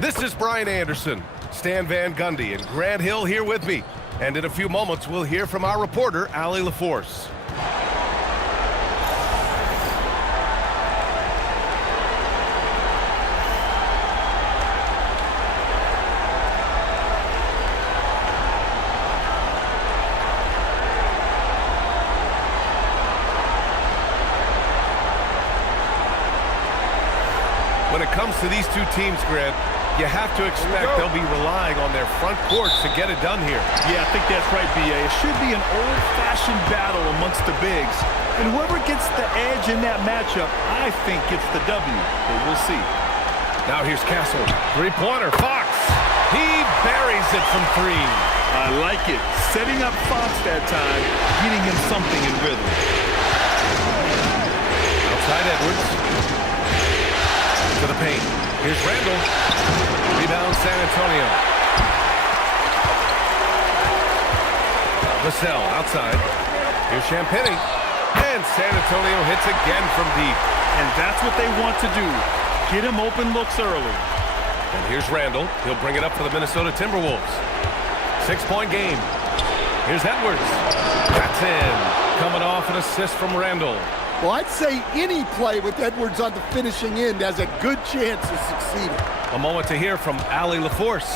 This is Brian Anderson, Stan Van Gundy, and Grant Hill here with me. And in a few moments, we'll hear from our reporter, Allie LaForce. When it comes to these two teams, Grant, you have to expect they'll be relying on their front courts to get it done here. Yeah, I think that's right, B.A. It should be an old-fashioned battle amongst the bigs. And whoever gets the edge in that matchup, I think gets the W. But we'll see. Now here's Castle. Three-pointer. Fox. He buries it from three. I like it. Setting up Fox that time, getting him something in rhythm. Outside Edwards. To the paint. Here's Randall. Rebound San Antonio. Vassell outside. Here's Champagny. And San Antonio hits again from deep. And that's what they want to do. Get him open looks early. And here's Randall. He'll bring it up for the Minnesota Timberwolves. 6-point game. Here's Edwards. That's in. Coming off an assist from Randall. Well, I'd say any play with Edwards on the finishing end has a good chance of succeeding. A moment to hear from Allie LaForce.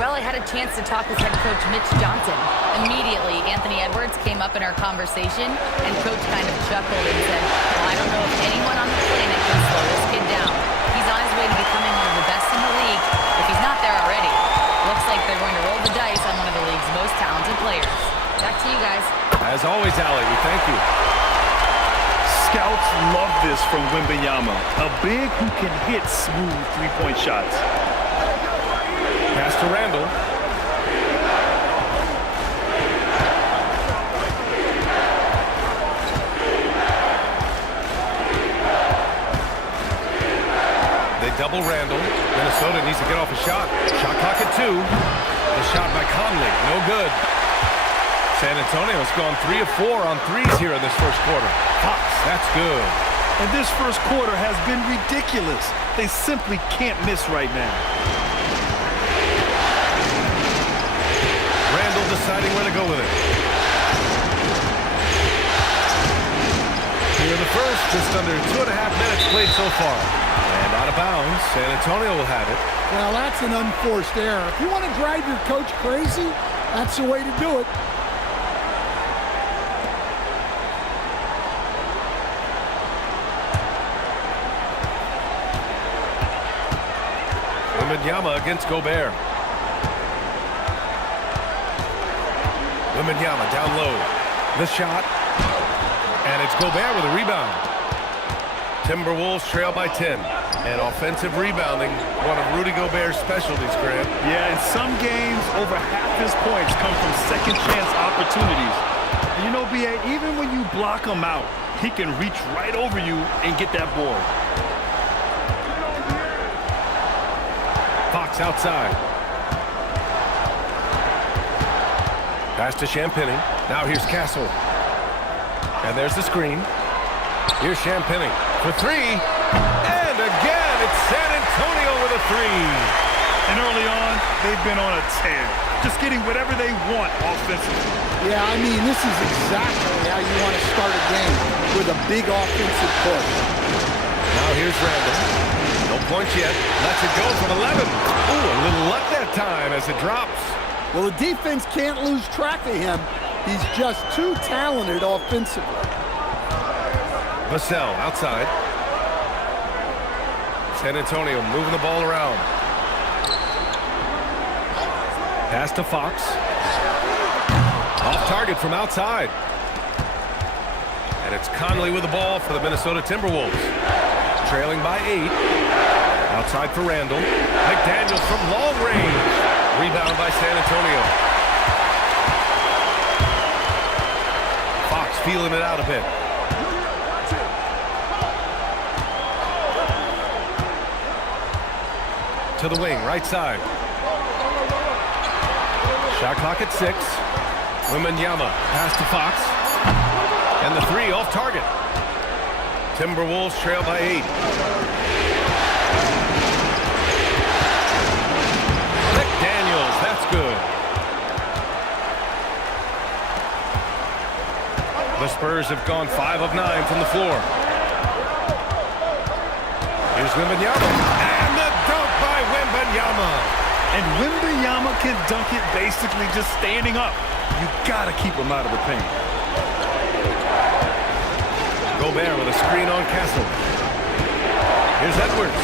Well, I had a chance to talk with head coach Mitch Johnson. Immediately, Anthony Edwards came up in our conversation, and coach kind of chuckled and said, well, I don't know if anyone on the planet can slow this kid down. He's on his way to becoming one of the best in the league, if he's not there already. Looks like they're going to roll the dice on one of the league's most talented players. Back to you guys. As always, Allie, we thank you. Scouts love this from Wembanyama, a big who can hit smooth three-point shots. Pass to Randall. They double Randall. Minnesota needs to get off a shot. Shot clock at 2. The shot by Conley, no good. San Antonio's gone 3 of 4 on threes here in this first quarter. Fox, that's good. And this first quarter has been ridiculous. They simply can't miss right now. Randall deciding where to go with it. Here in the first, just under 2.5 minutes played so far. And out of bounds, San Antonio will have it. Well, that's an unforced error. If you want to drive your coach crazy, that's the way to do it. Wembanyama against Gobert. Wembanyama down low. The shot. And it's Gobert with a rebound. Timberwolves trail by 10. And offensive rebounding, one of Rudy Gobert's specialties, Grant. Yeah, in some games, over half his points come from second chance opportunities. And you know, B.A., even when you block him out, he can reach right over you and get that board. Fox outside. Pass to Champagny. Now here's Castle. And there's the screen. Here's Champagny for 3. And again, it's San Antonio with a 3. And early on, they've been on a tear. Just getting whatever they want offensively. Yeah, I mean, this is exactly how you want to start a game, with a big offensive push. Now here's Randall. No points yet. Lets it go from 11. Ooh, a little luck that time as it drops. Well, the defense can't lose track of him. He's just too talented offensively. Vassell outside. San Antonio moving the ball around. Pass to Fox. Off target from outside. And it's Conley with the ball for the Minnesota Timberwolves. Trailing by 8. Outside for Randall. McDaniels from long range. Rebound by San Antonio. Fox feeling it out a bit. To the wing, right side. Shot clock at 6. Wembanyama pass to Fox. And the 3 off target. Timberwolves trail by 8. Spurs have gone 5 of 9 from the floor. Here's Wembanyama. And the dunk by Wembanyama. And Wembanyama can dunk it basically just standing up. You gotta keep him out of the paint. Gobert with a screen on Castle. Here's Edwards.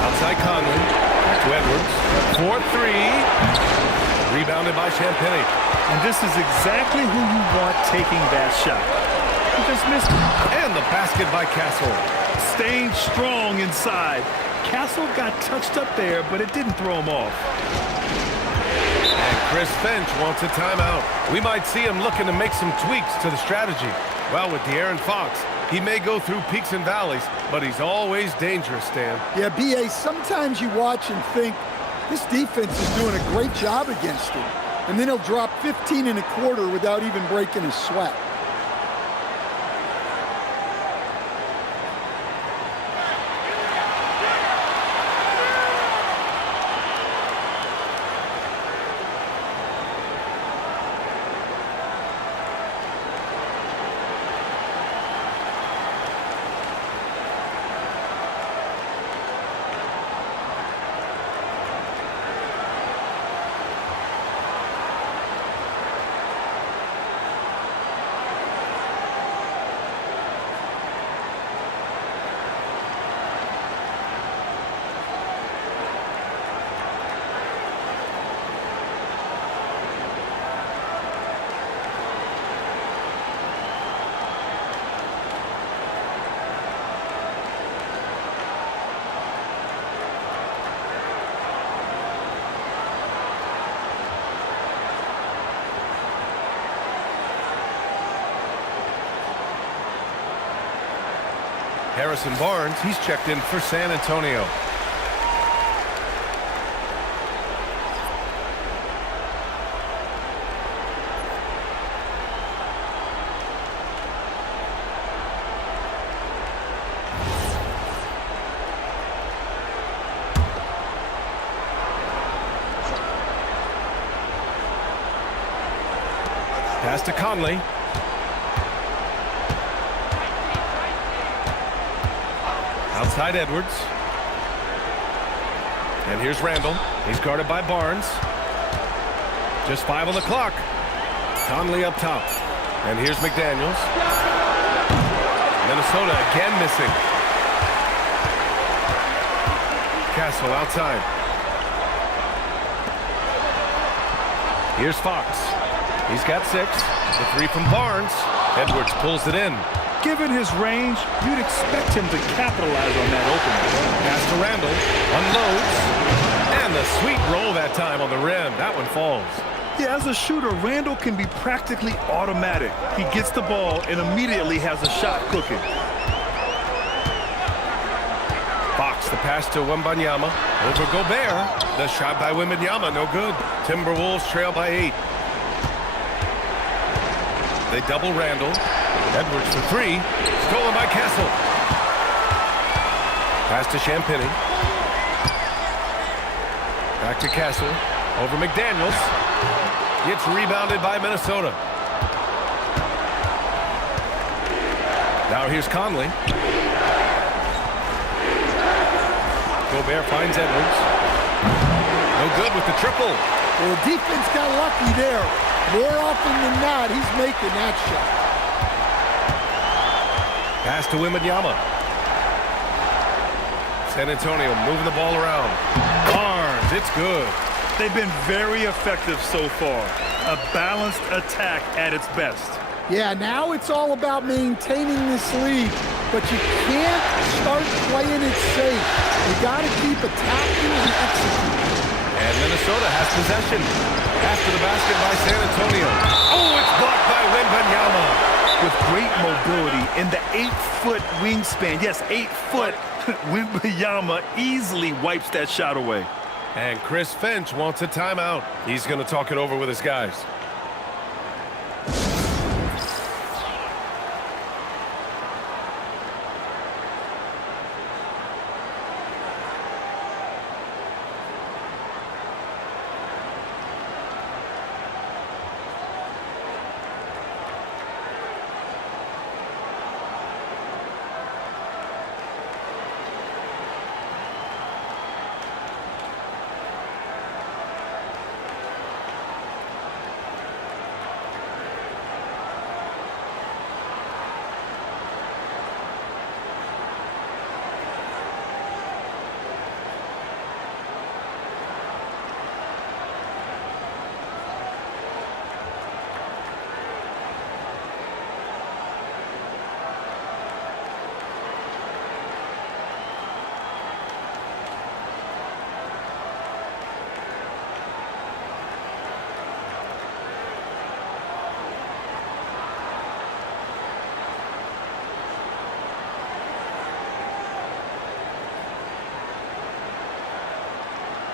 Outside Conley. Back to Edwards. 4-3. Rebounded by Champagnie. And this is exactly who you want taking that shot. He just missed it. And the basket by Castle. Staying strong inside. Castle got touched up there, but it didn't throw him off. And Chris Finch wants a timeout. We might see him looking to make some tweaks to the strategy. Well, with De'Aaron Fox, he may go through peaks and valleys, but he's always dangerous, Stan. Yeah, B.A., sometimes you watch and think, this defense is doing a great job against him. And then he'll drop 15 and a quarter without even breaking a sweat. Harrison Barnes, he's checked in for San Antonio. Pass to Conley. Outside Edwards. And here's Randall. He's guarded by Barnes. Just 5 on the clock. Conley up top. And here's McDaniels. Minnesota again missing. Castle outside. Here's Fox. He's got 6. The 3 from Barnes. Edwards pulls it in. Given his range, you'd expect him to capitalize on that opening. Pass to Randall. Unloads. And the sweet roll that time on the rim. That one falls. Yeah, as a shooter, Randall can be practically automatic. He gets the ball and immediately has a shot cooking. Fox, the pass to Wembanyama. Over Gobert. The shot by Wembanyama, no good. Timberwolves trail by 8. They double Randall. Edwards for 3. Stolen by Castle. Pass to Champagnie. Back to Castle. Over McDaniels. Gets rebounded by Minnesota. Now here's Conley. Gobert finds Edwards. No good with the triple. Well, the defense got lucky there. More often than not, he's making that shot. Pass to Wembanyama. San Antonio moving the ball around. Barnes, it's good. They've been very effective so far. A balanced attack at its best. Yeah, now it's all about maintaining this lead, but you can't start playing it safe. You got to keep attacking and executing. And Minnesota has possession. After the basket by San Antonio. Oh, it's blocked by Wembanyama. With great mobility and the 8-foot wingspan. Yes, 8 foot. Wembanyama easily wipes that shot away. And Chris Finch wants a timeout. He's going to talk it over with his guys.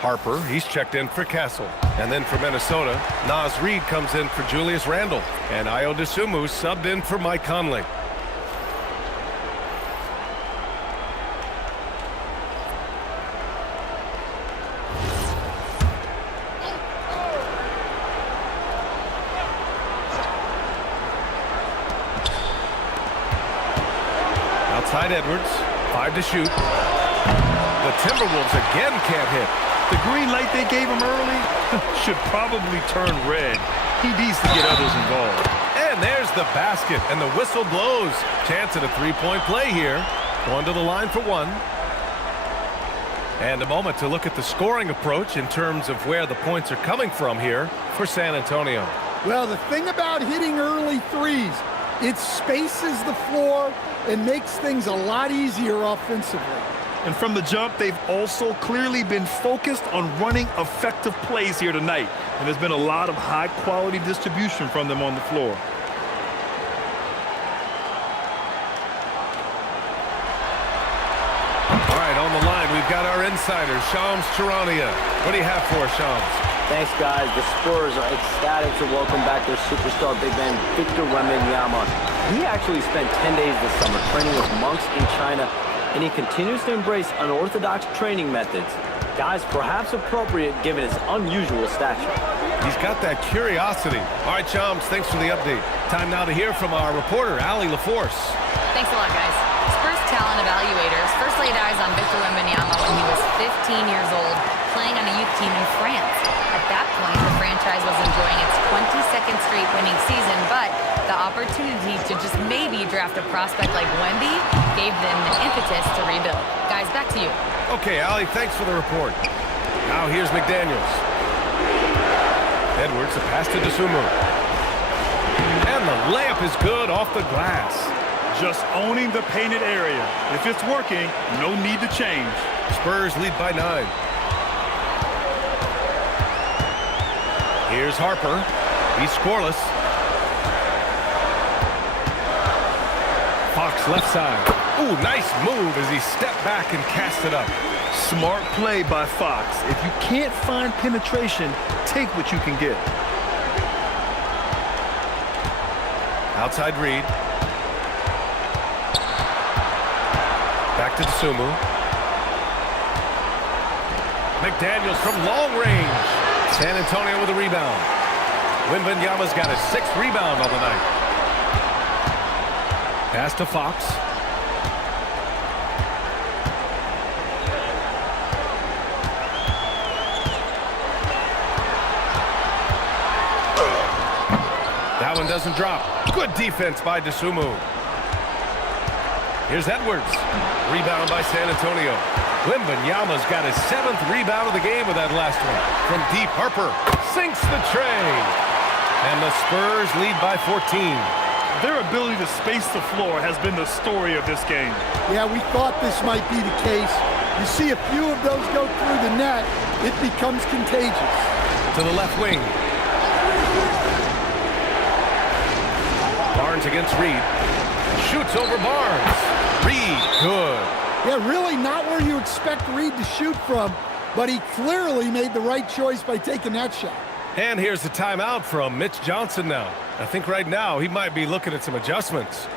Harper, he's checked in for Castle. And then for Minnesota, Naz Reid comes in for Julius Randle. And Ayo Dosunmu subbed in for Mike Conley. Outside Edwards, 5 to shoot. The Timberwolves again can't hit. The green light they gave him early should probably turn red. He needs to get others involved. And there's the basket, and the whistle blows. Chance at a three-point play here. Going to the line for one. And a moment to look at the scoring approach in terms of where the points are coming from here for San Antonio. Well, the thing about hitting early threes, it spaces the floor and makes things a lot easier offensively. And from the jump, they've also clearly been focused on running effective plays here tonight. And there's been a lot of high-quality distribution from them on the floor. All right, on the line, we've got our insider, Shams Charania. What do you have for us, Shams? Thanks, guys. The Spurs are ecstatic to welcome back their superstar big man, Victor Wembanyama. He actually spent 10 days this summer training with monks in China, and he continues to embrace unorthodox training methods. Guys, perhaps appropriate given his unusual stature. He's got that curiosity. All right, Shams, thanks for the update. Time now to hear from our reporter, Allie LaForce. Thanks a lot, guys. Spurs talent evaluators first laid eyes on Victor Wembanyama when he was 15 years old, playing on a youth team in France. At that point, the franchise was enjoying its 22nd straight winning season, but the opportunity to just maybe draft a prospect like Wemby gave them the impetus to rebuild. Guys, back to you. Okay, Allie, thanks for the report. Now here's McDaniels. Edwards, a pass to Dosunmu. And the layup is good off the glass. Just owning the painted area. If it's working, no need to change. Spurs lead by 9. Here's Harper. He's scoreless. Fox left side. Ooh, nice move as he stepped back and cast it up. Smart play by Fox. If you can't find penetration, take what you can get. Outside Reid. Back to Dosunmu. McDaniels from long range. San Antonio with a rebound. Wembanyama's got his 6th rebound on the night. Pass to Fox. That one doesn't drop. Good defense by Dosunmu. Here's Edwards. Rebound by San Antonio. Wembanyama's got his 7th rebound of the game with that last one. From deep, Harper sinks the tray. And the Spurs lead by 14. Their ability to space the floor has been the story of this game. Yeah, we thought this might be the case. You see a few of those go through the net, it becomes contagious. To the left wing. Barnes against Reid. Shoots over Barnes. Reid, good. Yeah, really not where you expect Reid to shoot from, but he clearly made the right choice by taking that shot. And here's the timeout from Mitch Johnson now. I think right now he might be looking at some adjustments.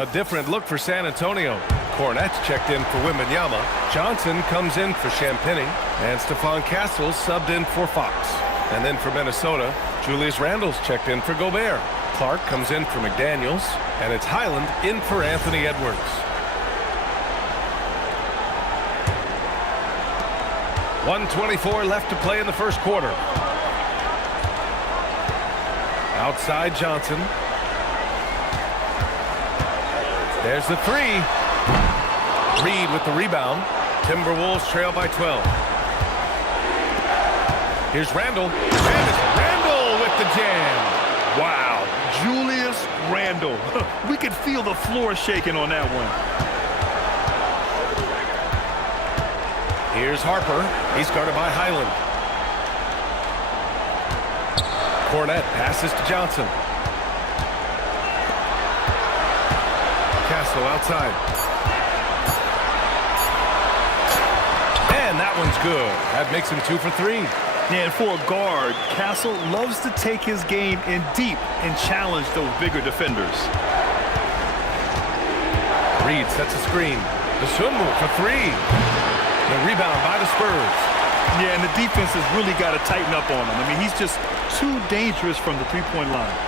A different look for San Antonio. Cornette's checked in for Wembanyama. Johnson comes in for Champagny. And Stephon Castle subbed in for Fox. And then for Minnesota, Julius Randle's checked in for Gobert. Clark comes in for McDaniels. And it's Highland in for Anthony Edwards. .124 left to play in the first quarter. Outside Johnson. There's the three. Reed with the rebound. Timberwolves trail by 12. Here's Randle. Randle with the jam. Wow, Julius Randle. We could feel the floor shaking on that one. Here's Harper. He's guarded by Highland. Cornette passes to Johnson. Castle outside. And that one's good. That makes him 2 for 3. And for a guard, Castle loves to take his game in deep and challenge those bigger defenders. Reed sets a screen. Dosunmu for 3. The rebound by the Spurs. Yeah, and the defense has really got to tighten up on him. I mean, he's just too dangerous from the three-point line.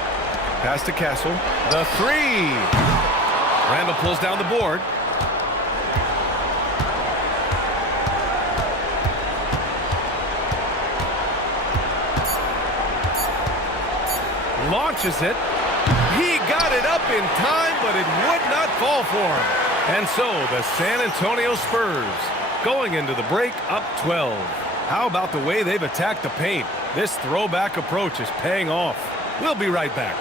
Pass to Castle. The 3. Randle pulls down the board. Launches it. He got it up in time, but it would not fall for him. And so the San Antonio Spurs going into the break up 12. How about the way they've attacked the paint? This throwback approach is paying off. We'll be right back.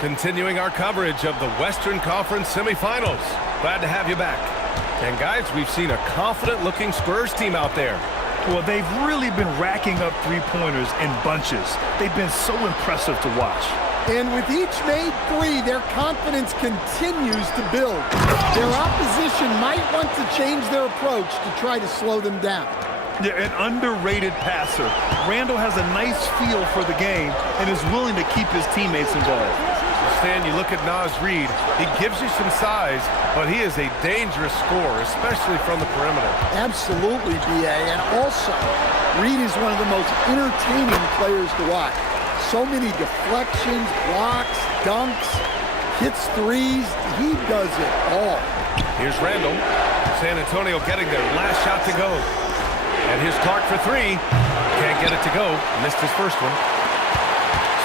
Continuing our coverage of the Western Conference semifinals. Glad to have you back. And guys, we've seen a confident-looking Spurs team out there. Well, they've really been racking up three-pointers in bunches. They've been so impressive to watch. And with each made three, their confidence continues to build. Their opposition might want to change their approach to try to slow them down. Yeah, an underrated passer. Randle has a nice feel for the game and is willing to keep his teammates involved. Stan, you look at Naz Reid, he gives you some size, but he is a dangerous scorer, especially from the perimeter. Absolutely, B.A. And also, Reid is one of the most entertaining players to watch. So many deflections, blocks, dunks, hits threes. He does it all. Here's Randle. San Antonio getting their last shot to go. And here's Clark for 3. Can't get it to go. Missed his first one.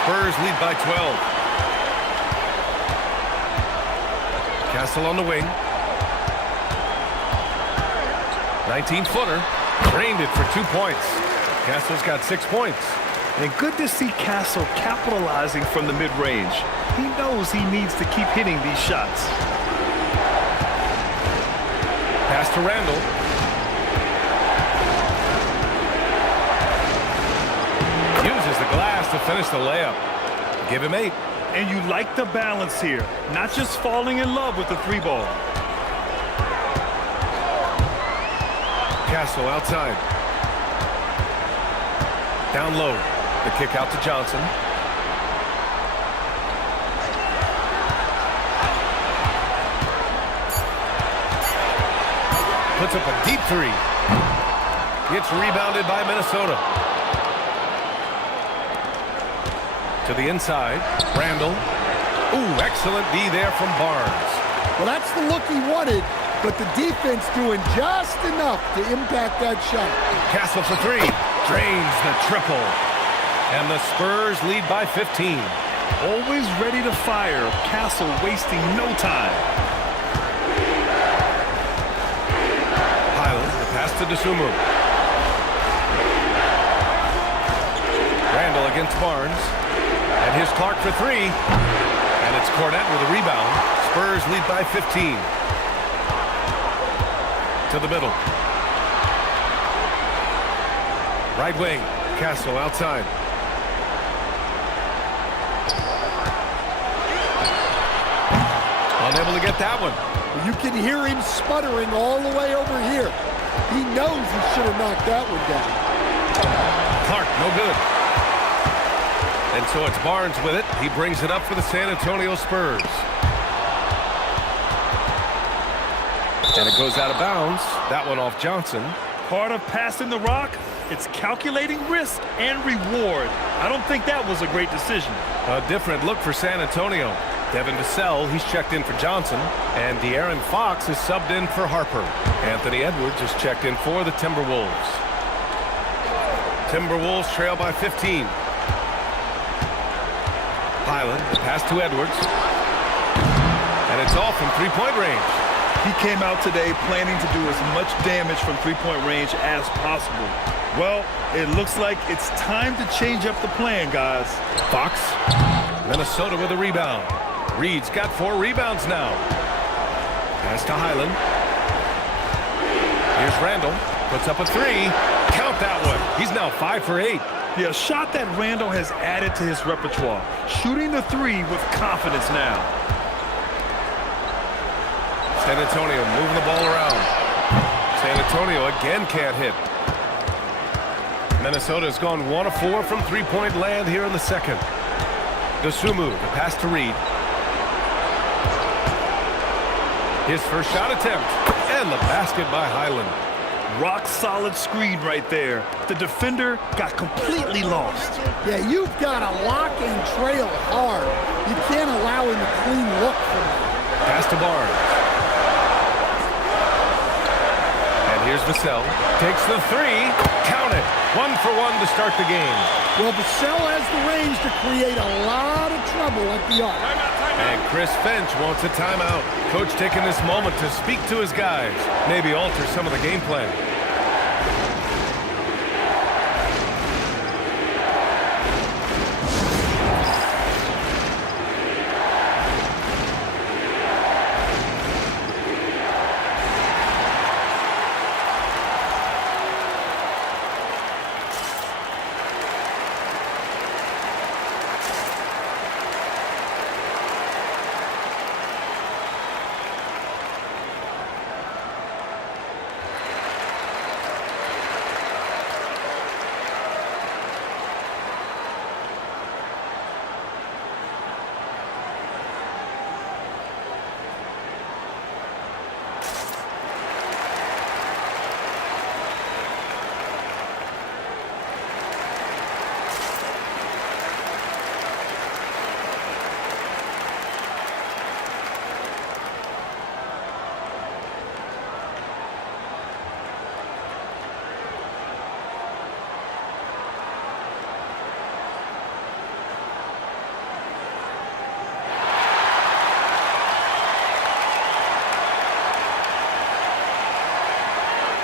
Spurs lead by 12. Castle on the wing. 19-footer. Drained it for 2 points. Castle's got 6 points. And good to see Castle capitalizing from the mid-range. He knows he needs to keep hitting these shots. Pass to Randle. Uses the glass to finish the layup. Give him 8. And you like the balance here, not just falling in love with the 3-ball. Castle outside. Down low. The kick out to Johnson. Puts up a deep 3. Gets rebounded by Minnesota. To the inside, Randle. Ooh, excellent D there from Barnes. Well, that's the look he wanted, but the defense doing just enough to impact that shot. Castle for 3. Drains the triple. And the Spurs lead by 15. Always ready to fire. Castle wasting no time. Highland, the pass to Dosunmu. Randle against Barnes. And here's Clark for 3. And it's Cornette with a rebound. Spurs lead by 15. To the middle. Right wing. Castle outside. Unable to get that one. You can hear him sputtering all the way over here. He knows he should have knocked that one down. Clark, no good. And so it's Barnes with it. He brings it up for the San Antonio Spurs. And it goes out of bounds. That one off Johnson. Part of passing the rock, it's calculating risk and reward. I don't think that was a great decision. A different look for San Antonio. Devin Vassell, he's checked in for Johnson. And De'Aaron Fox is subbed in for Harper. Anthony Edwards is checked in for the Timberwolves. Timberwolves trail by 15. Highland, the pass to Edwards. And it's off from three-point range. He came out today planning to do as much damage from three-point range as possible. Well, it looks like it's time to change up the plan, guys. Fox, Minnesota with a rebound. Reed's got 4 rebounds now. Pass to Highland. Here's Randall. Puts up a 3. Count that one. He's now 5 for 8. Yeah, a shot that Randall has added to his repertoire. Shooting the 3 with confidence now. San Antonio moving the ball around. San Antonio again can't hit. Minnesota's gone 1 of 4 from three-point land here in the second. Dosunmu, the pass to Reed. His first shot attempt. And the basket by Highland. Rock solid screen right there. The defender got completely lost. Yeah, you've got to lock and trail hard. You can't allow him a clean look from that. Pass to Barnes. And here's Vassell. Takes the 3. Count it. 1 for 1 to start the game. Well, Vassell has the range to create a lot of trouble at the arc. And Chris Finch wants a timeout. Coach taking this moment to speak to his guys. Maybe alter some of the game plan.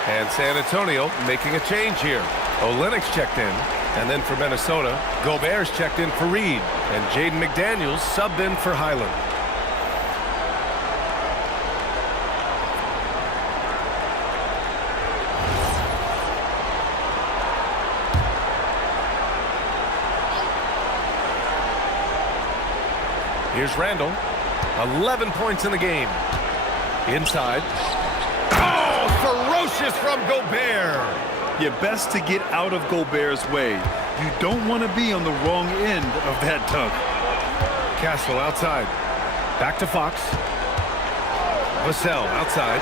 And San Antonio making a change here. Olynyk's checked in. And then for Minnesota, Gobert's checked in for Reed. And Jaden McDaniels subbed in for Highland. Here's Randall. 11 points in the game. Inside. Ferocious from Gobert. You're best to get out of Gobert's way. You don't want to be on the wrong end of that dunk. Castle outside. Back to Fox. Vassell outside.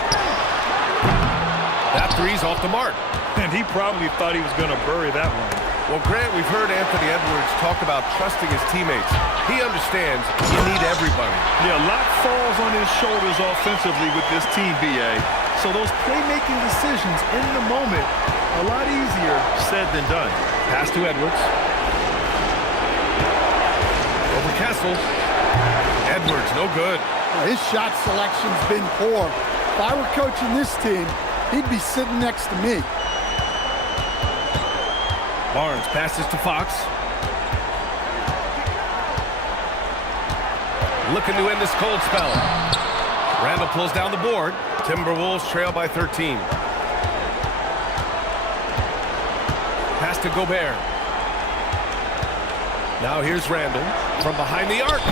That 3's off the mark. And he probably thought he was going to bury that one. Well, Grant, we've heard Anthony Edwards talk about trusting his teammates. He understands you need everybody. Yeah, a lot falls on his shoulders offensively with this team, BA. So those playmaking decisions in the moment, a lot easier said than done. Pass to Edwards. Over Castle. Edwards, no good. Well, his shot selection's been poor. If I were coaching this team, he'd be sitting next to me. Barnes passes to Fox. Looking to end this cold spell. Randall pulls down the board. Timberwolves trail by 13. Pass to Gobert. Now here's Randall from behind the arc.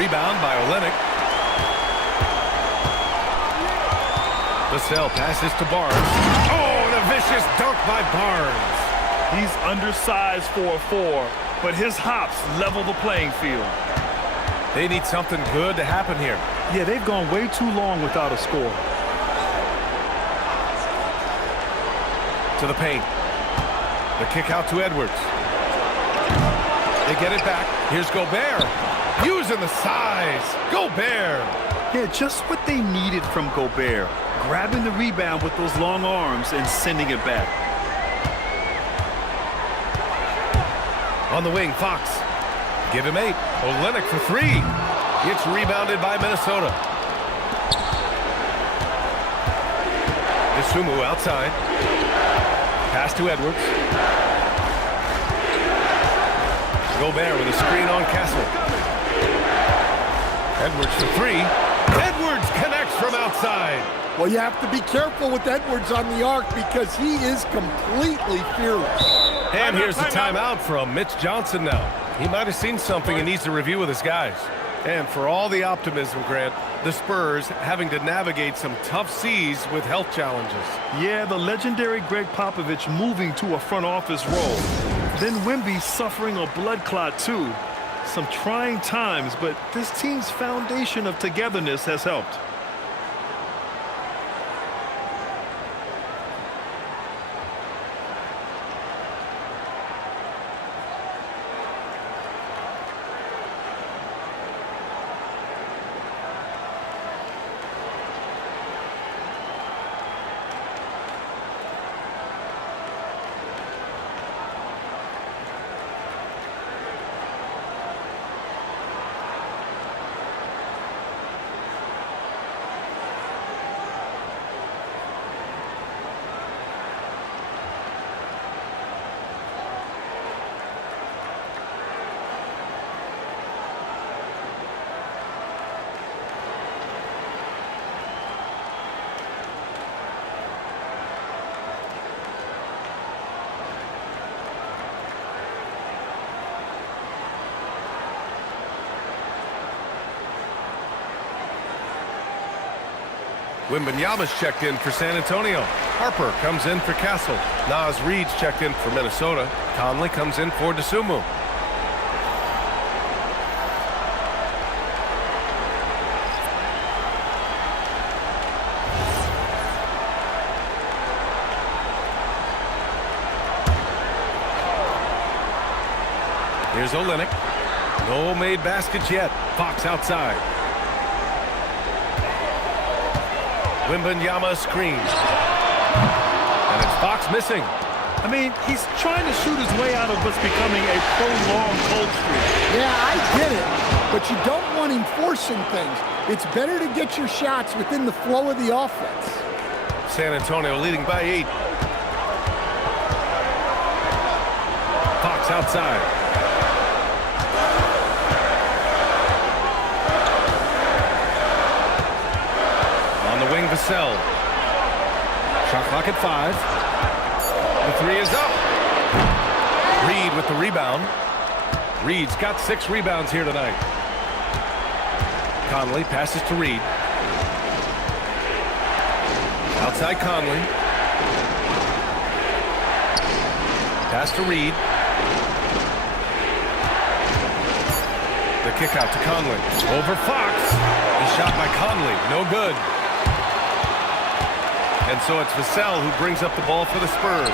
Rebound by Olynyk. Vassell passes to Barnes. Oh, and a vicious dunk by Barnes. He's undersized for a 4, but his hops level the playing field. They need something good to happen here. Yeah, they've gone way too long without a score. To the paint. The kick out to Edwards. They get it back. Here's Gobert. Using the size. Gobert. Yeah, just what they needed from Gobert. Grabbing the rebound with those long arms and sending it back. On the wing, Fox. Give him 8. Olynyk for 3. It's rebounded by Minnesota. Isumu outside. Pass to Edwards. Gobert with a screen on Castle. Edwards for 3. Edwards connects from outside. Well, you have to be careful with Edwards on the arc because he is completely fearless. And here's the timeout from Mitch Johnson now. He might have seen something and needs to review with his guys. And for all the optimism, Grant, the Spurs having to navigate some tough seas with health challenges. Yeah, the legendary Greg Popovich moving to a front office role. Then Wemby suffering a blood clot too. Some trying times, but this team's foundation of togetherness has helped. Wembanyama's checked in for San Antonio. Harper comes in for Castle. Naz Reid's checked in for Minnesota. Conley comes in for D'Sumo. Here's Olynyk. No made baskets yet. Fox outside. Wembanyama screen. And it's Fox missing. I mean, he's trying to shoot his way out of what's becoming a prolonged cold streak. Yeah, I get it, but you don't want him forcing things. It's better to get your shots within the flow of the offense. San Antonio leading by 8. Fox outside. Wing Vassell. Shot clock at 5. The 3 is up. Reid with the rebound. Reid's got 6 rebounds here tonight. Conley passes to Reid. Outside Conley. Pass to Reid. The kick out to Conley. Over Fox. The shot by Conley. No good. And so it's Vassell who brings up the ball for the Spurs.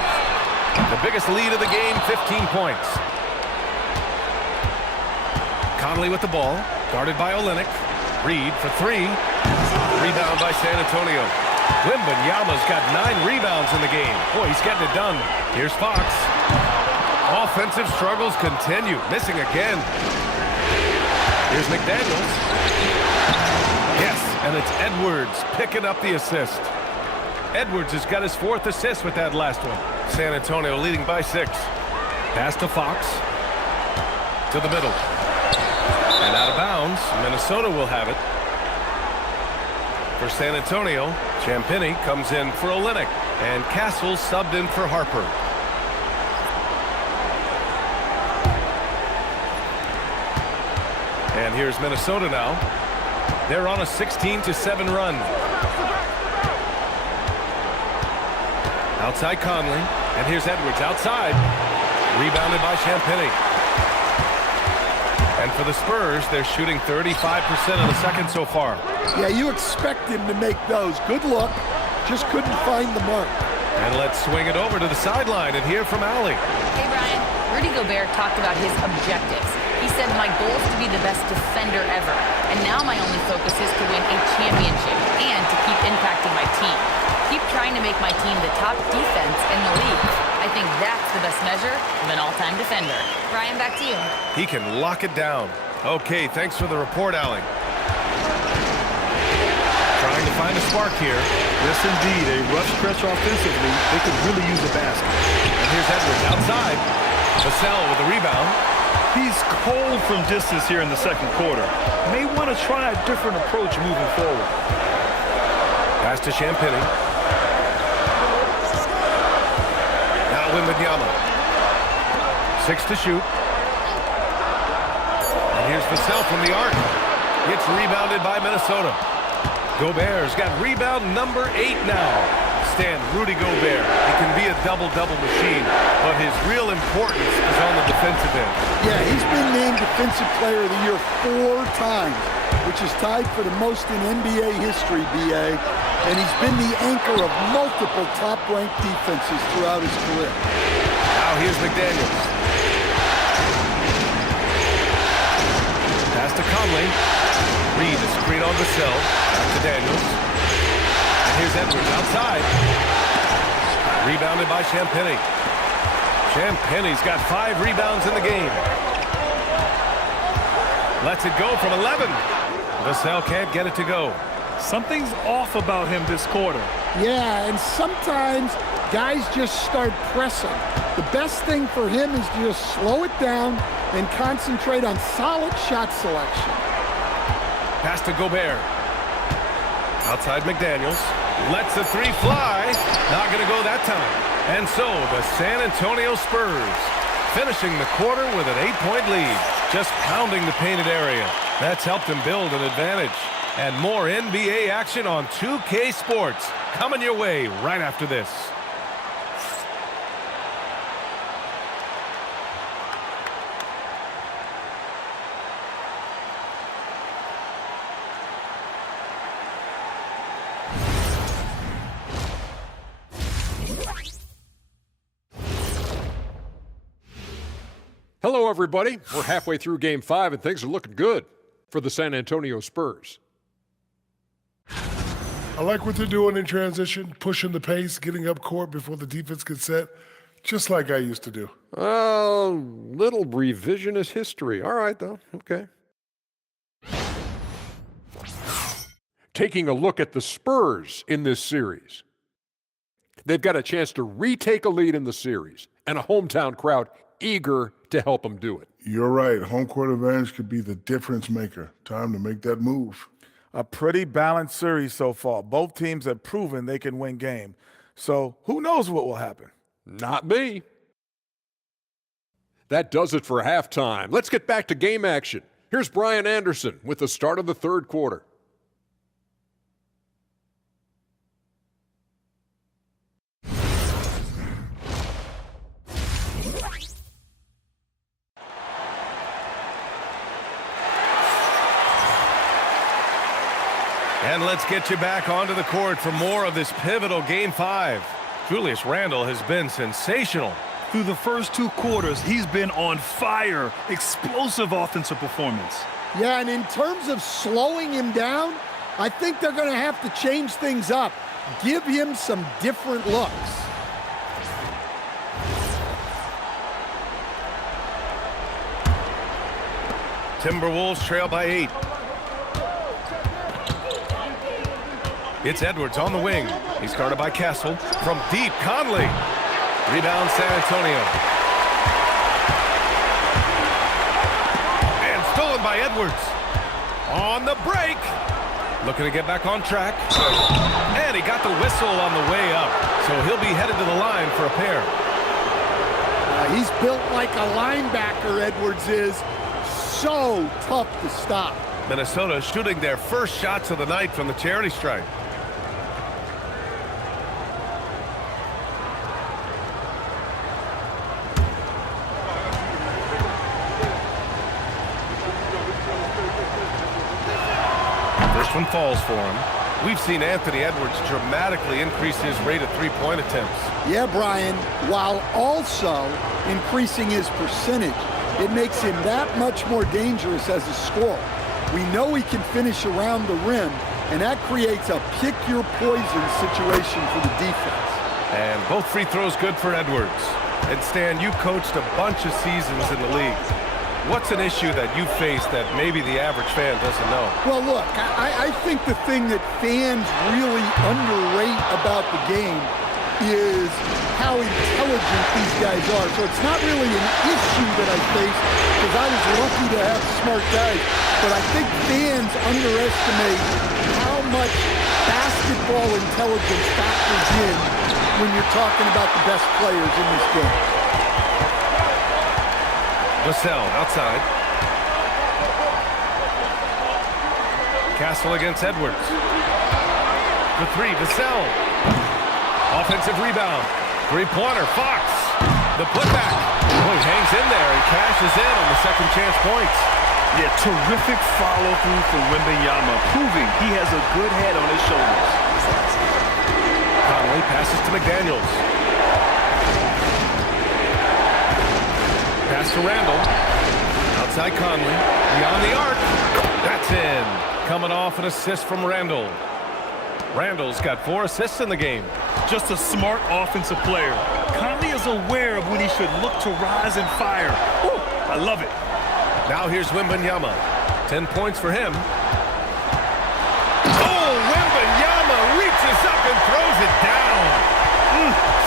The biggest lead of the game, 15 points. Conley with the ball, guarded by Olynyk. Reid for 3. Rebound by San Antonio. Wembanyama's got 9 rebounds in the game. Boy, he's getting it done. Here's Fox. Offensive struggles continue. Missing again. Here's McDaniels. Yes, and it's Edwards picking up the assist. Edwards has got his 4th assist with that last one. San Antonio leading by 6. Pass to Fox. To the middle. And out of bounds. Minnesota will have it. For San Antonio, Champagnie comes in for Olynyk. And Castle subbed in for Harper. And here's Minnesota now. They're on a 16-7 run. Outside Conley. And here's Edwards outside. Rebounded by Champagnie. And for the Spurs, they're shooting 35% in the second so far. Yeah, you expect him to make those. Good look. Just couldn't find the mark. And let's swing it over to the sideline and hear from Allie. Hey, Ryan. Rudy Gobert talked about his objectives. He said, my goal is to be the best defender ever. And now my only focus is to win a championship and to keep impacting my team. Keep trying to make my team the top defense in the league. I think that's the best measure of an all-time defender. Ryan, back to you. He can lock it down. Okay, thanks for the report, Allie. Trying to find a spark here. Yes, indeed. A rough stretch offensively. They could really use a basket. And here's Edwards outside. Vassell with the rebound. He's cold from distance here in the second quarter. May want to try a different approach moving forward. Pass to Champagnie. Now Wembanyama. 6 to shoot. And here's Vassell from the arc. It's rebounded by Minnesota. Gobert's got rebound number 8 now. Stan Rudy Gobert. He can be a double-double machine, but his real importance is on the defensive end. Yeah, he's been named Defensive Player of the Year 4 times, which is tied for the most in NBA history, B.A., and he's been the anchor of multiple top-ranked defenses throughout his career. Now here's McDaniels. Pass to Conley. Reed is screen on Vassell. Back to Daniels. And here's Edwards outside. Rebounded by Champagnie. Champagnie's got 5 rebounds in the game. Lets it go from 11. Vassell can't get it to go. Something's off about him this quarter. Yeah, and sometimes guys just start pressing. The best thing for him is to just slow it down and concentrate on solid shot selection. Pass to Gobert. Outside McDaniels. Lets the 3 fly. Not going to go that time. And so the San Antonio Spurs finishing the quarter with an 8-point lead. Just pounding the painted area. That's helped them build an advantage. And more NBA action on 2K Sports coming your way right after this. Hello, everybody. We're halfway through Game 5, and things are looking good for the San Antonio Spurs. I like what they're doing in transition, pushing the pace, getting up court before the defense gets set, just like I used to do. Little revisionist history. All right, though. Okay. Taking a look at the Spurs in this series. They've got a chance to retake a lead in the series, and a hometown crowd eager to help them do it. You're right. Home court advantage could be the difference maker. Time to make that move. A pretty balanced series so far. Both teams have proven they can win games. So who knows what will happen? Not me. That does it for halftime. Let's get back to game action. Here's Brian Anderson with the start of the third quarter. And let's get you back onto the court for more of this pivotal Game 5. Julius Randle has been sensational. Through the first 2 quarters, he's been on fire. Explosive offensive performance. Yeah, and in terms of slowing him down, I think they're going to have to change things up. Give him some different looks. Timberwolves trail by 8. It's Edwards on the wing. He's guarded by Kessel. From deep, Conley. Rebound San Antonio. And stolen by Edwards. On the break. Looking to get back on track. And he got the whistle on the way up. So he'll be headed to the line for a pair. He's built like a linebacker, Edwards is. So tough to stop. Minnesota shooting their first shots of the night from the charity stripe. First one falls for him. We've seen Anthony Edwards dramatically increase his rate of three-point attempts. Yeah, Brian, while also increasing his percentage. It makes him that much more dangerous as a scorer. We know he can finish around the rim, and that creates a pick-your-poison situation for the defense. And both free throws good for Edwards. And Stan, you coached a bunch of seasons in the league. What's an issue that you face that maybe the average fan doesn't know? Well, look, I think the thing that fans really underrate about the game is how intelligent these guys are. So it's not really an issue that I face because I was lucky to have smart guys. But I think fans underestimate how much basketball intelligence factors in when you're talking about the best players in this game. Vassell outside. Castle against Edwards. For three, Vassell. Offensive rebound. Three-pointer, Fox. The putback. Oh, he hangs in there and cashes in on the second chance points. Yeah, terrific follow-through from Wembanyama, proving he has a good head on his shoulders. Conley passes to McDaniels. Pass to Randall. Outside Conley. Beyond the arc. That's in. Coming off an assist from Randall. Randall's got 4 assists in the game. Just a smart offensive player. Conley is aware of when he should look to rise and fire. Woo, I love it. Now here's Wembanyama. 10 points for him. Oh, Wembanyama reaches up and throws it down.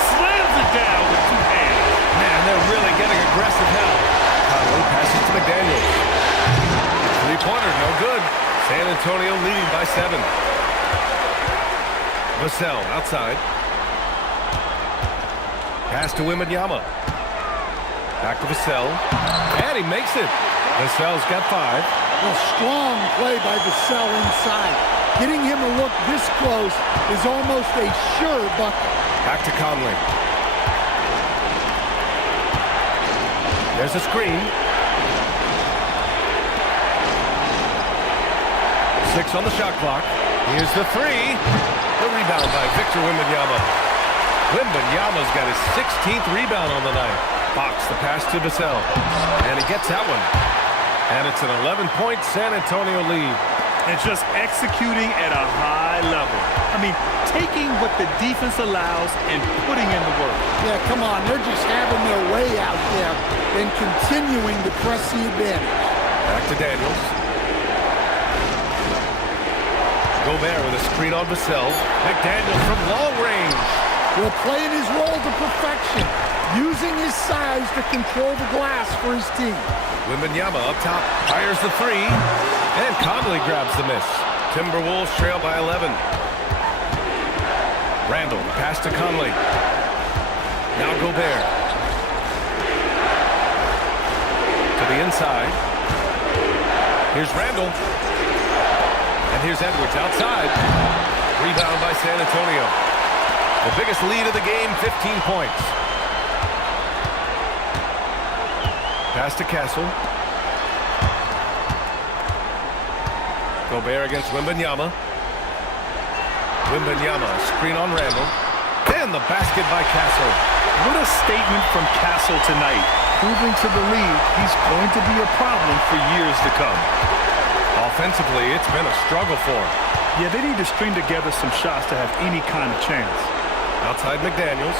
Slams it down with 2 hands. Man, they're really getting aggressive now. Conley passes to McDaniels. Three-pointer, no good. San Antonio leading by 7. Vassell outside. Pass to Wembanyama. Back to Vassell. And he makes it. Vassell's got 5. A strong play by Vassell inside. Getting him to look this close is almost a sure bucket. Back to Conley. There's a screen. 6 on the shot clock. Here's the 3. The rebound by Victor Wembanyama. Wembanyama's got his 16th rebound on the night. Fox the pass to Vassell. And he gets that one. And it's an 11-point San Antonio lead. And just executing at a high level. I mean, taking what the defense allows and putting in the work. Yeah, come on. They're just having their way out there and continuing to press the advantage. Back to Daniels. Gobert with a screen on Vassell. McDaniels from long range. Well, playing his role to perfection. Using his size to control the glass for his team. Wembanyama up top, fires the 3, and Conley grabs the miss. Timberwolves trail by 11. Randall, pass to Conley. Now Gobert. To the inside. Here's Randall. And here's Edwards outside. Rebound by San Antonio. The biggest lead of the game, 15 points. Pass to Castle. Gobert against Wembanyama. Wembanyama, screen on Randall. And the basket by Castle. What a statement from Castle tonight, proving to the league he's going to be a problem for years to come. Offensively, it's been a struggle for him. Yeah, they need to string together some shots to have any kind of chance. Outside McDaniels.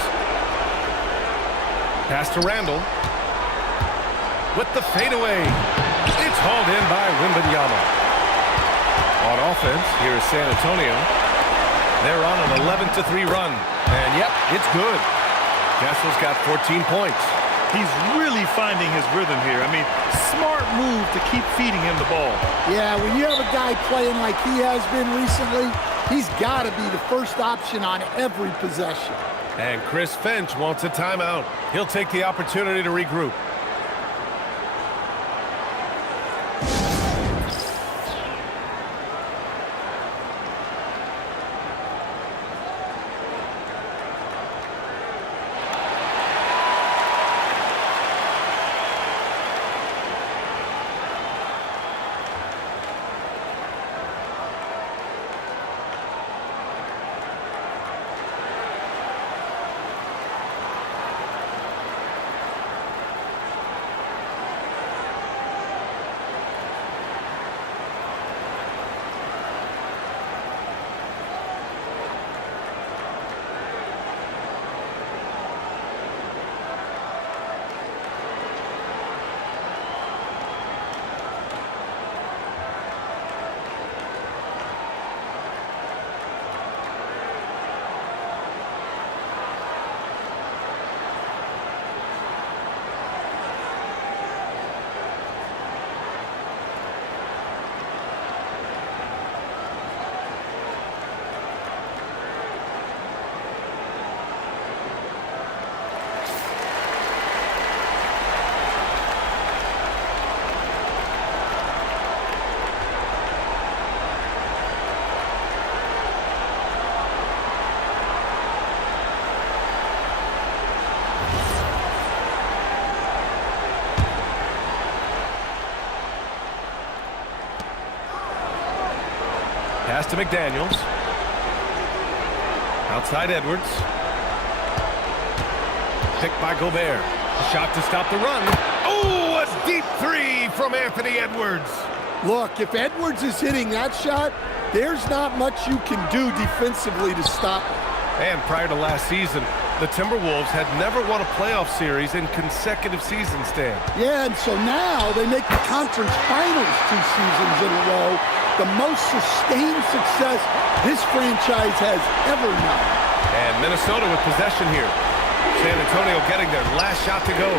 Pass to Randall. With the fadeaway. It's hauled in by Wembanyama. On offense, here is San Antonio. They're on an 11-3 run. And yep, it's good. Castle's got 14 points. He's really finding his rhythm here. I mean, smart move to keep feeding him the ball. Yeah, when you have a guy playing like he has been recently, he's got to be the first option on every possession. And Chris Finch wants a timeout. He'll take the opportunity to regroup. Pass to McDaniels. Outside Edwards. Picked by Gobert. Shot to stop the run. Oh, a deep three from Anthony Edwards. Look, if Edwards is hitting that shot, there's not much you can do defensively to stop it. And prior to last season, the Timberwolves had never won a playoff series in consecutive seasons, Dan. Yeah, and so now they make the conference finals 2 seasons in a row, the most sustained success this franchise has ever known. And Minnesota with possession here. San Antonio getting their last shot to go.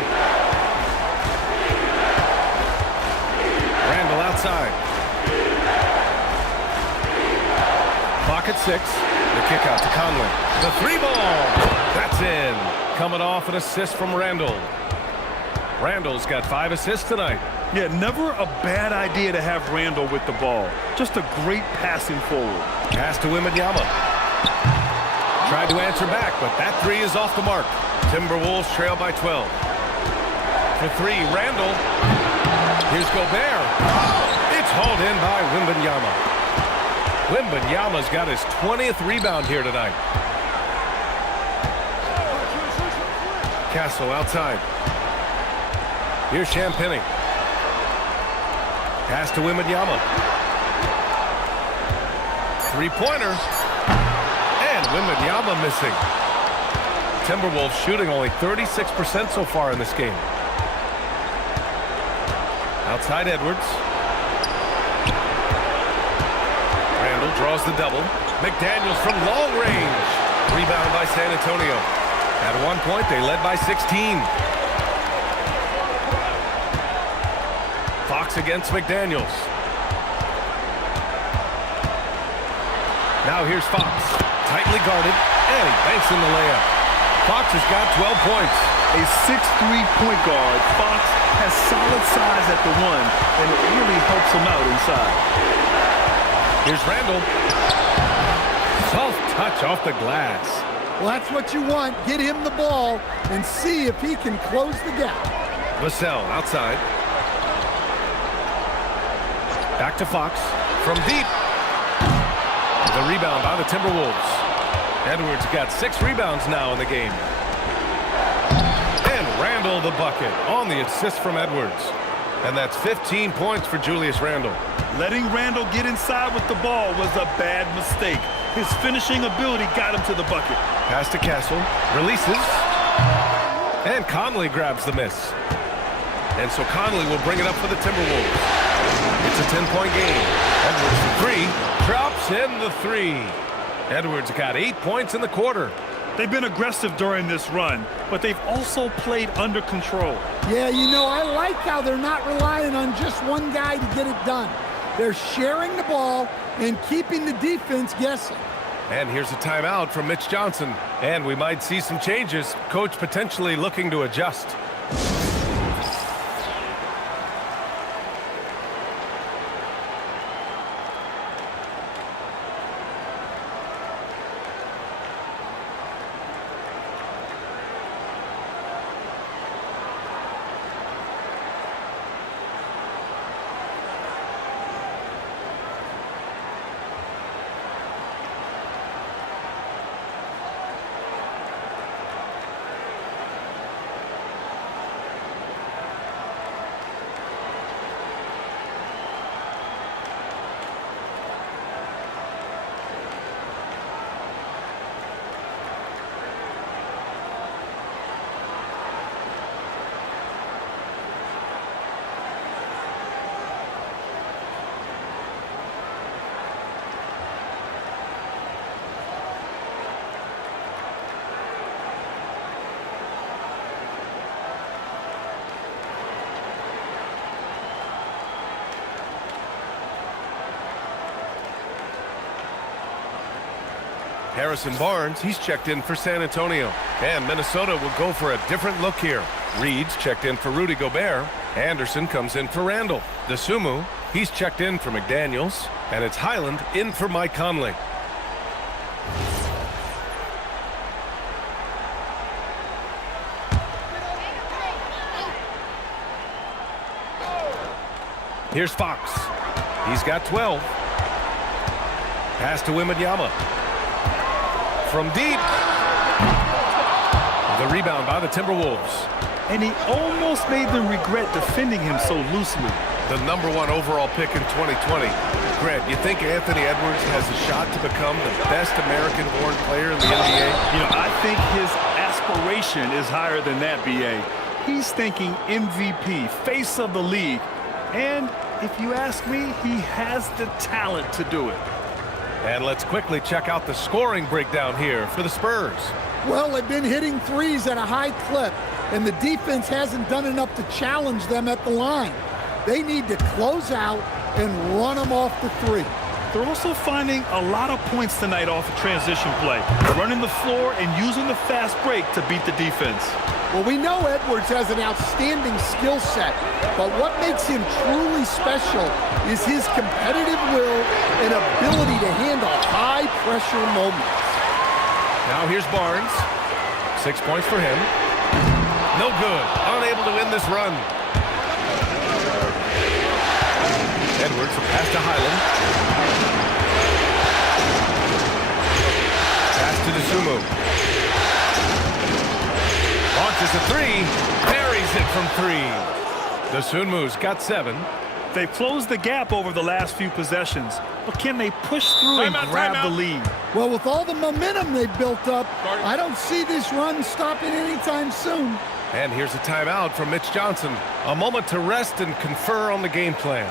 Randall outside. Clock at 6. The kick out to Conley. The 3-ball. That's in. Coming off an assist from Randall. Randall's got 5 assists tonight. Yeah, never a bad idea to have Randall with the ball. Just a great passing forward. Pass to Wembanyama. Tried to answer back, but that 3 is off the mark. Timberwolves trail by 12. For 3, Randall. Here's Gobert. It's hauled in by Wembanyama. Wembanyama's got his 20th rebound here tonight. Castle outside. Here's Champagnie. Pass to Wembanyama. 3-pointer. And Wembanyama missing. Timberwolves shooting only 36% so far in this game. Outside Edwards. Randall draws the double. McDaniels from long range. Rebound by San Antonio. At one point, they led by 16. Fox against McDaniels. Now here's Fox. Tightly guarded, and he banks in the layup. Fox has got 12 points. A 6'3" point guard, Fox has solid size at the 1, and it really helps him out inside. Here's Randall. Soft touch off the glass. Well, that's what you want. Get him the ball and see if he can close the gap. Vassell outside. Back to Fox. From deep. The rebound by the Timberwolves. Edwards got 6 rebounds now in the game. And Randall the bucket on the assist from Edwards. And that's 15 points for Julius Randall. Letting Randall get inside with the ball was a bad mistake. His finishing ability got him to the bucket. Pass to Castle. Releases. And Conley grabs the miss. And so Conley will bring it up for the Timberwolves. It's a 10-point game. Edwards for 3. Drops in the 3. Edwards got 8 points in the quarter. They've been aggressive during this run, but they've also played under control. Yeah, you know, I like how they're not relying on just one guy to get it done. They're sharing the ball and keeping the defense guessing. And here's a timeout from Mitch Johnson. And we might see some changes. Coach potentially looking to adjust. Harrison Barnes, he's checked in for San Antonio. And Minnesota will go for a different look here. Reed's checked in for Rudy Gobert. Anderson comes in for Randall. DeSumo, he's checked in for McDaniels. And it's Highland in for Mike Conley. Here's Fox. He's got 12. Pass to Wembanyama. From deep. The rebound by the Timberwolves. And he almost made them regret defending him so loosely. The #1 overall pick in 2020. Greg, you think Anthony Edwards has a shot to become the best American-born player in the NBA? You know, I think his aspiration is higher than that, B.A. He's thinking MVP, face of the league. And if you ask me, he has the talent to do it. And let's quickly check out the scoring breakdown here for the Spurs. Well, they've been hitting threes at a high clip, and the defense hasn't done enough to challenge them at the line. They need to close out and run them off the three. They're also finding a lot of points tonight off of transition play, running the floor and using the fast break to beat the defense. Well, we know Edwards has an outstanding skill set, but what makes him truly special is his competitive will and ability to handle high-pressure moments. Now here's Barnes. 6 points for him. No good. Unable to win this run. Edwards, a pass to Highland. Pass to Dosunmu. Launches a three. Buries it from three. Dosunmu's got 7. They've closed the gap over the last few possessions, but can they push through and grab the lead? Well, with all the momentum they've built up, I don't see this run stopping anytime soon. And here's a timeout from Mitch Johnson. A moment to rest and confer on the game plan.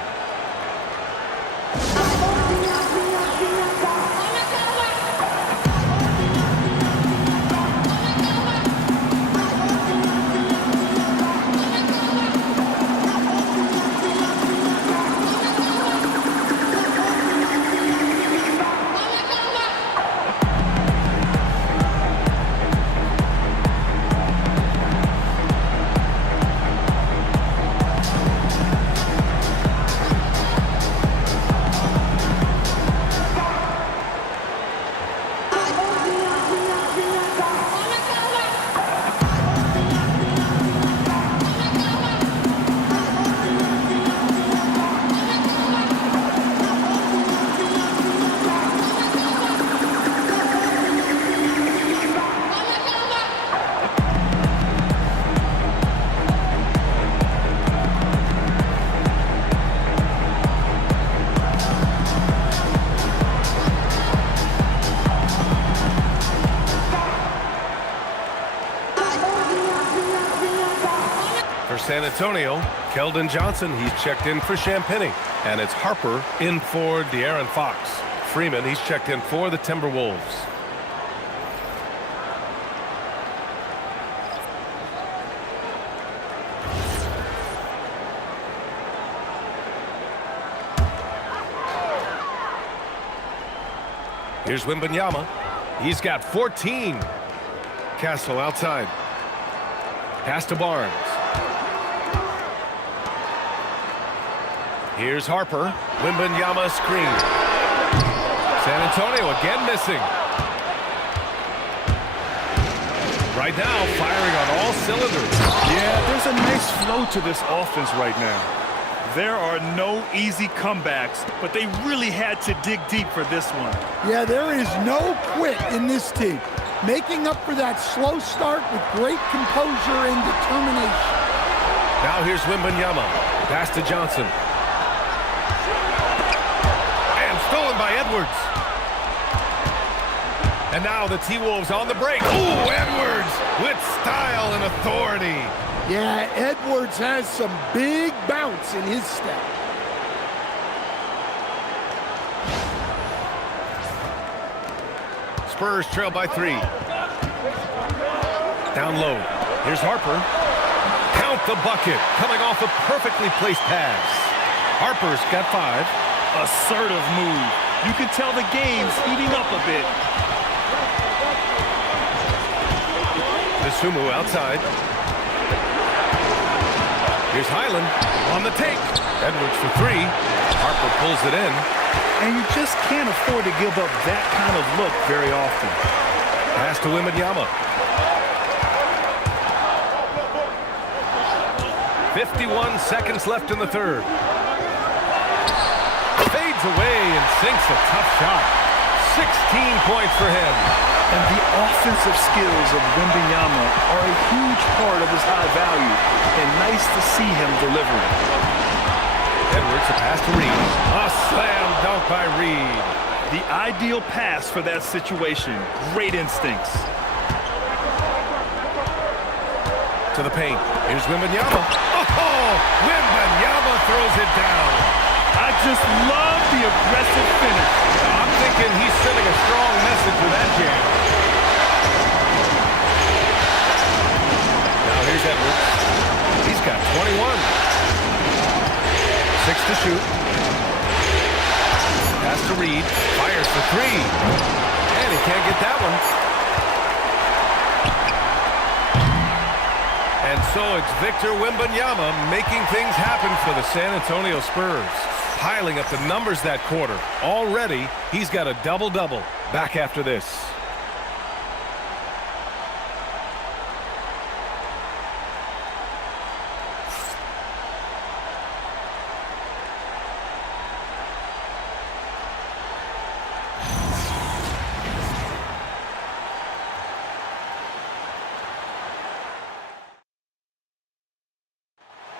San Antonio, Keldon Johnson, he's checked in for Champagny. And it's Harper in for De'Aaron Fox. Freeman, he's checked in for the Timberwolves. Here's Wembanyama. He's got 14. Castle outside. Pass to Barnes. Here's Harper. Wembanyama screen. San Antonio again missing. Right now, firing on all cylinders. Yeah, there's a nice flow to this offense right now. There are no easy comebacks, but they really had to dig deep for this one. Yeah, there is no quit in this team. Making up for that slow start with great composure and determination. Now here's Wembanyama. Pass to Johnson. Stolen by Edwards. And now the T-Wolves on the break. Ooh, Edwards with style and authority. Yeah, Edwards has some big bounce in his step. Spurs trail by 3. Down low. Here's Harper. Count the bucket. Coming off a perfectly placed pass. Harper's got 5. Assertive move. You can tell the game's heating up a bit. Dosunmu outside. Here's Highland on the take. Edwards for 3. Harper pulls it in. And you just can't afford to give up that kind of look very often. Pass to Wembanyama. 51 seconds left in the third. Fades away and sinks a tough shot. 16 points for him. And the offensive skills of Wembanyama are a huge part of his high value, and nice to see him delivering. Edwards, a pass to Reed. A slam dunk by Reed. The ideal pass for that situation. Great instincts. To the paint. Here's Wembanyama. Oh, Wembanyama throws it down. I just love the aggressive finish. I'm thinking he's sending a strong message with that jam. Now here's Edwards. He's got 21. 6 to shoot. Pass to Reed. Fires for 3. And he can't get that one. And so it's Victor Wembanyama making things happen for the San Antonio Spurs. Piling up the numbers that quarter. Already, he's got a double-double. Back after this.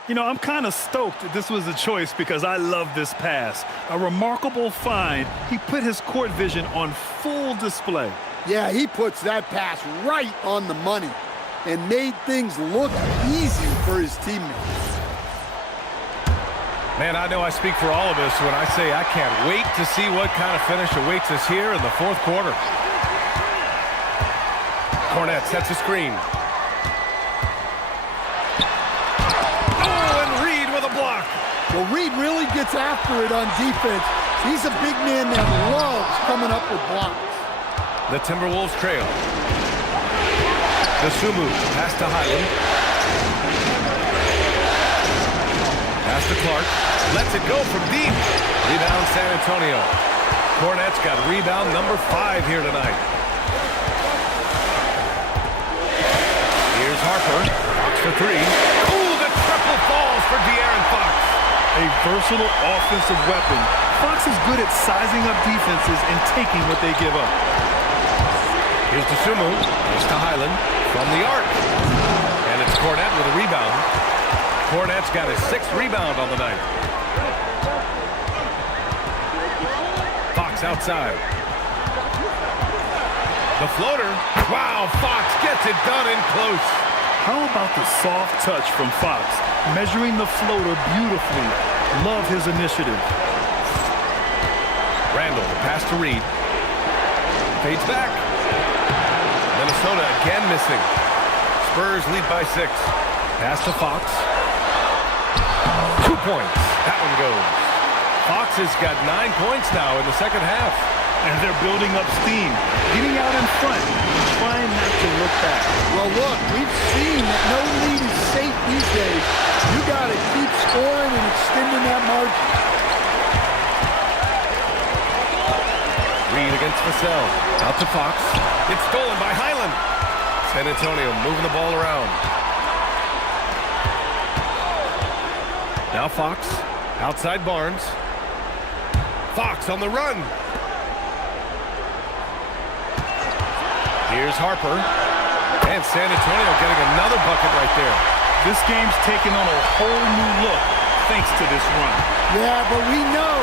You know, I'm kind of stoked that this was a choice because I love this pass. A remarkable find. He put his court vision on full display. Yeah, he puts that pass right on the money and made things look easy for his teammates. Man, I know I speak for all of us when I say I can't wait to see what kind of finish awaits us here in the fourth quarter. Cornette sets a screen. Well, Reed really gets after it on defense. He's a big man that loves coming up with blocks. The Timberwolves trail. The Sumu pass to Highland. Pass to Clark. Lets it go from deep. Rebound San Antonio. Cornette's got rebound number 5 here tonight. Here's Harper. Fox for 3. Ooh, the triple falls for De'Aaron Fox. A versatile offensive weapon. Fox is good at sizing up defenses and taking what they give up. Here's Sumu. Here's to Highland from the arc. And it's Cornette with a rebound. Cornette's got his 6th rebound on the night. Fox outside. The floater. Wow, Fox gets it done in close. How about the soft touch from Fox? Measuring the floater beautifully. Love his initiative. Randall, the pass to Reed. Fades back. Minnesota again missing. Spurs lead by 6. Pass to Fox. 2 points. That one goes. Fox has got 9 points now in the second half. And they're building up steam. Getting out in front. Trying not to look back. Well, look, we've seen that no lead is safe these days. You got to keep scoring and extending that margin. Reed against Vassell. Out to Fox. It's stolen by Highland. San Antonio moving the ball around. Now Fox. Outside Barnes. Fox on the run. Here's Harper. And San Antonio getting another bucket right there. This game's taken on a whole new look thanks to this run. Yeah, but we know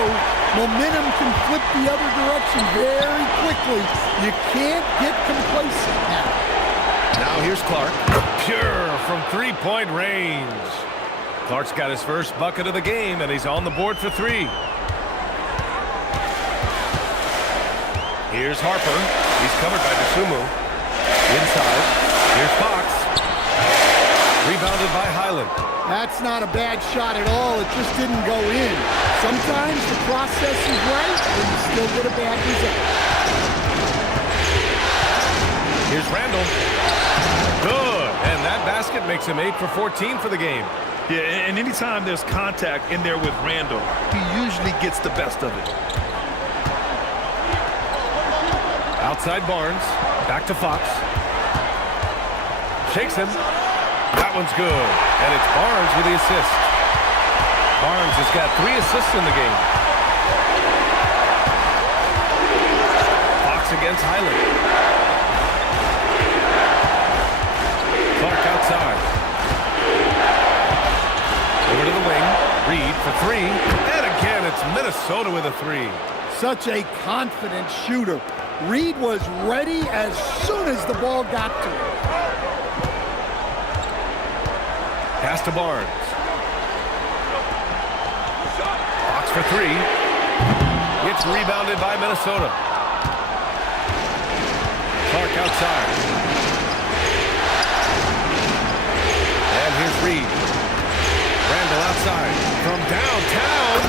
momentum can flip the other direction very quickly. You can't get complacent now. Now here's Clark. Pure from 3-point range. Clark's got his first bucket of the game, and he's on the board for 3. Here's Harper. He's covered by Sumu. Inside. Here's Fox. Rebounded by Highland. That's not a bad shot at all. It just didn't go in. Sometimes the process is right, and you still get a bad result. Here's Randall. Good. And that basket makes him 8 for 14 for the game. Yeah, and anytime there's contact in there with Randall, he usually gets the best of it. Outside Barnes. Back to Fox. Shakes him. That one's good. And it's Barnes with the assist. Barnes has got 3 assists in the game. against Highland. Clark outside. Over to the wing. Reed for three. And again, it's Minnesota with a three. Such a confident shooter. Reed was ready as soon as the ball got to him. Pass to Barnes. Fox for three. It's rebounded by Minnesota. Clark outside. And here's Reed. Randall outside. From downtown.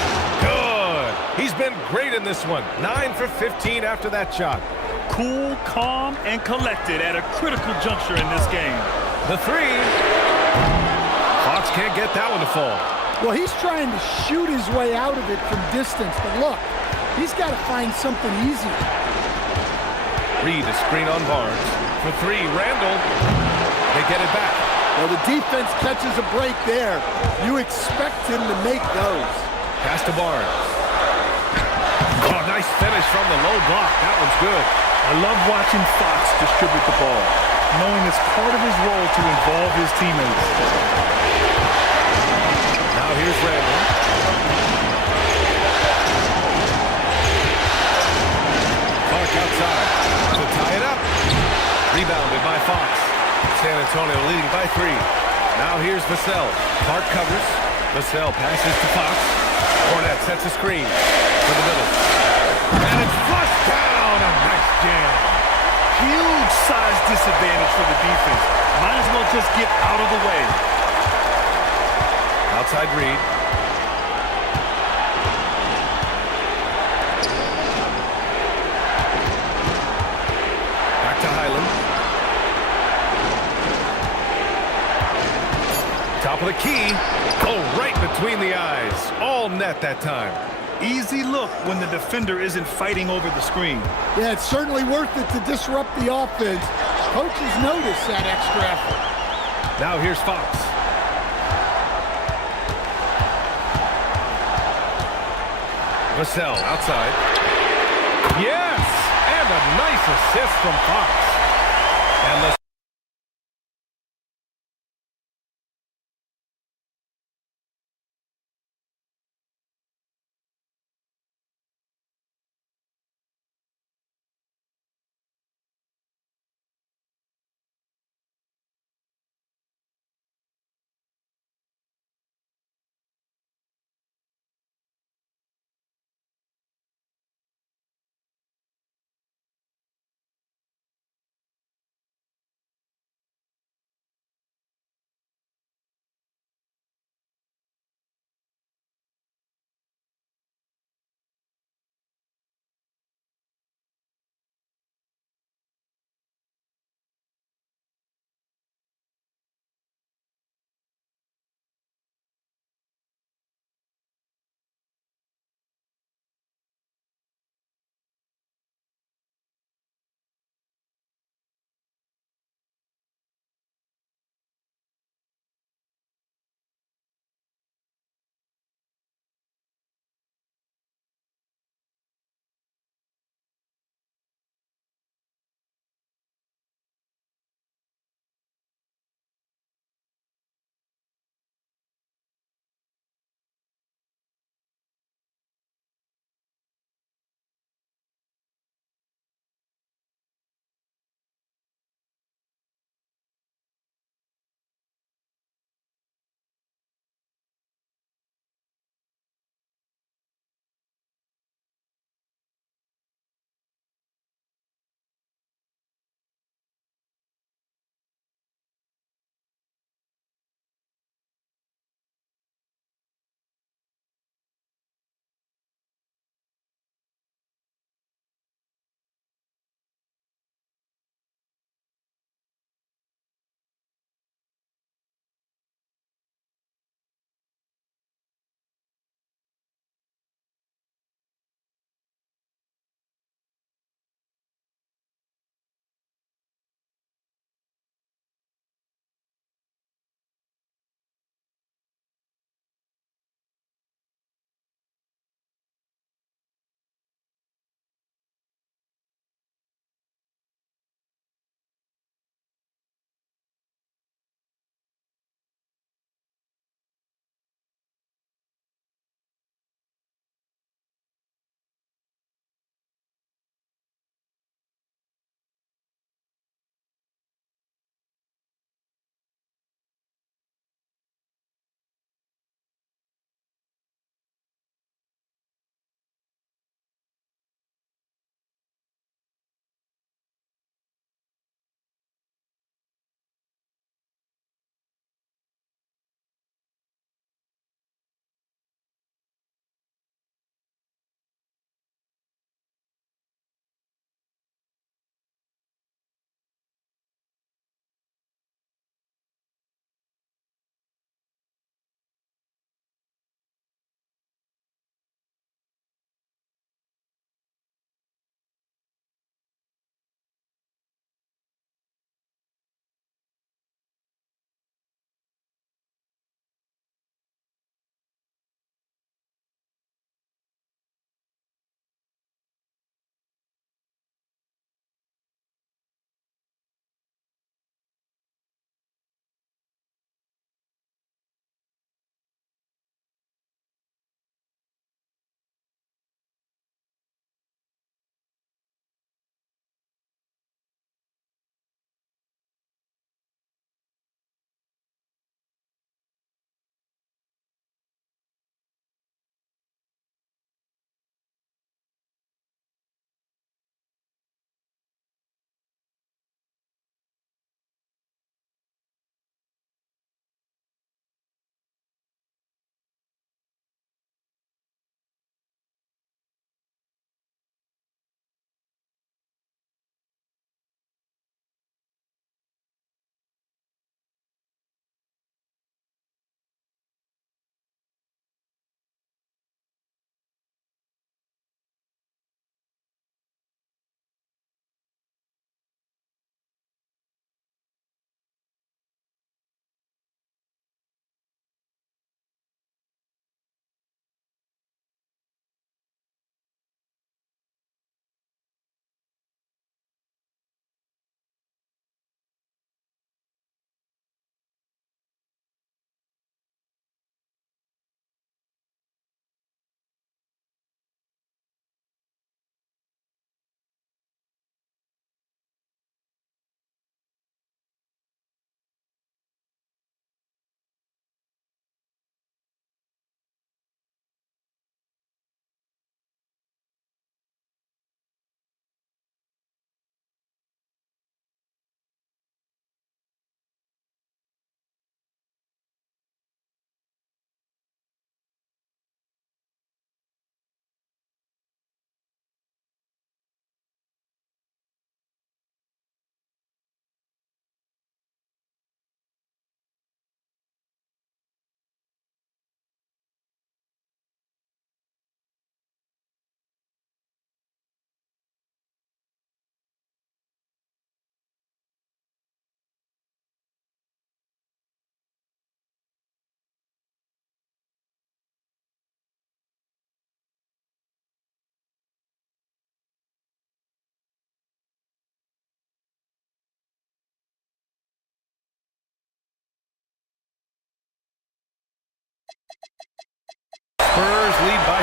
Good. He's been great in this one. 9 for 15 after that shot. Cool, calm, and collected at a critical juncture in this game. The three. Fox can't get that one to fall. Well, he's trying to shoot his way out of it from distance, but look, he's got to find something easy. Reed a screen on Barnes. For three, Randall. They get it back. Well, the defense catches a break there. You expect him to make those. Pass to Barnes. Oh, nice finish from the low block. That one's good. I love watching Fox distribute the ball, knowing it's part of his role to involve his teammates. Now here's Randall. Clark outside to tie it up. Rebounded by Fox. San Antonio leading by three. Now here's Vassell. Clark covers. Vassell passes to Fox. Cornette sets a screen for the middle. And it's flushed down. A nice jam. Huge size disadvantage for the defense. Might as well just get out of the way. Outside Reed. Back to Highland. Top of the key. Oh, right between the eyes. All net that time. Easy look when the defender isn't fighting over the screen. Yeah, it's certainly worth it to disrupt the offense. Coaches notice that extra effort. Now here's Fox. Vassell outside. Yes! And a nice assist from Fox. And the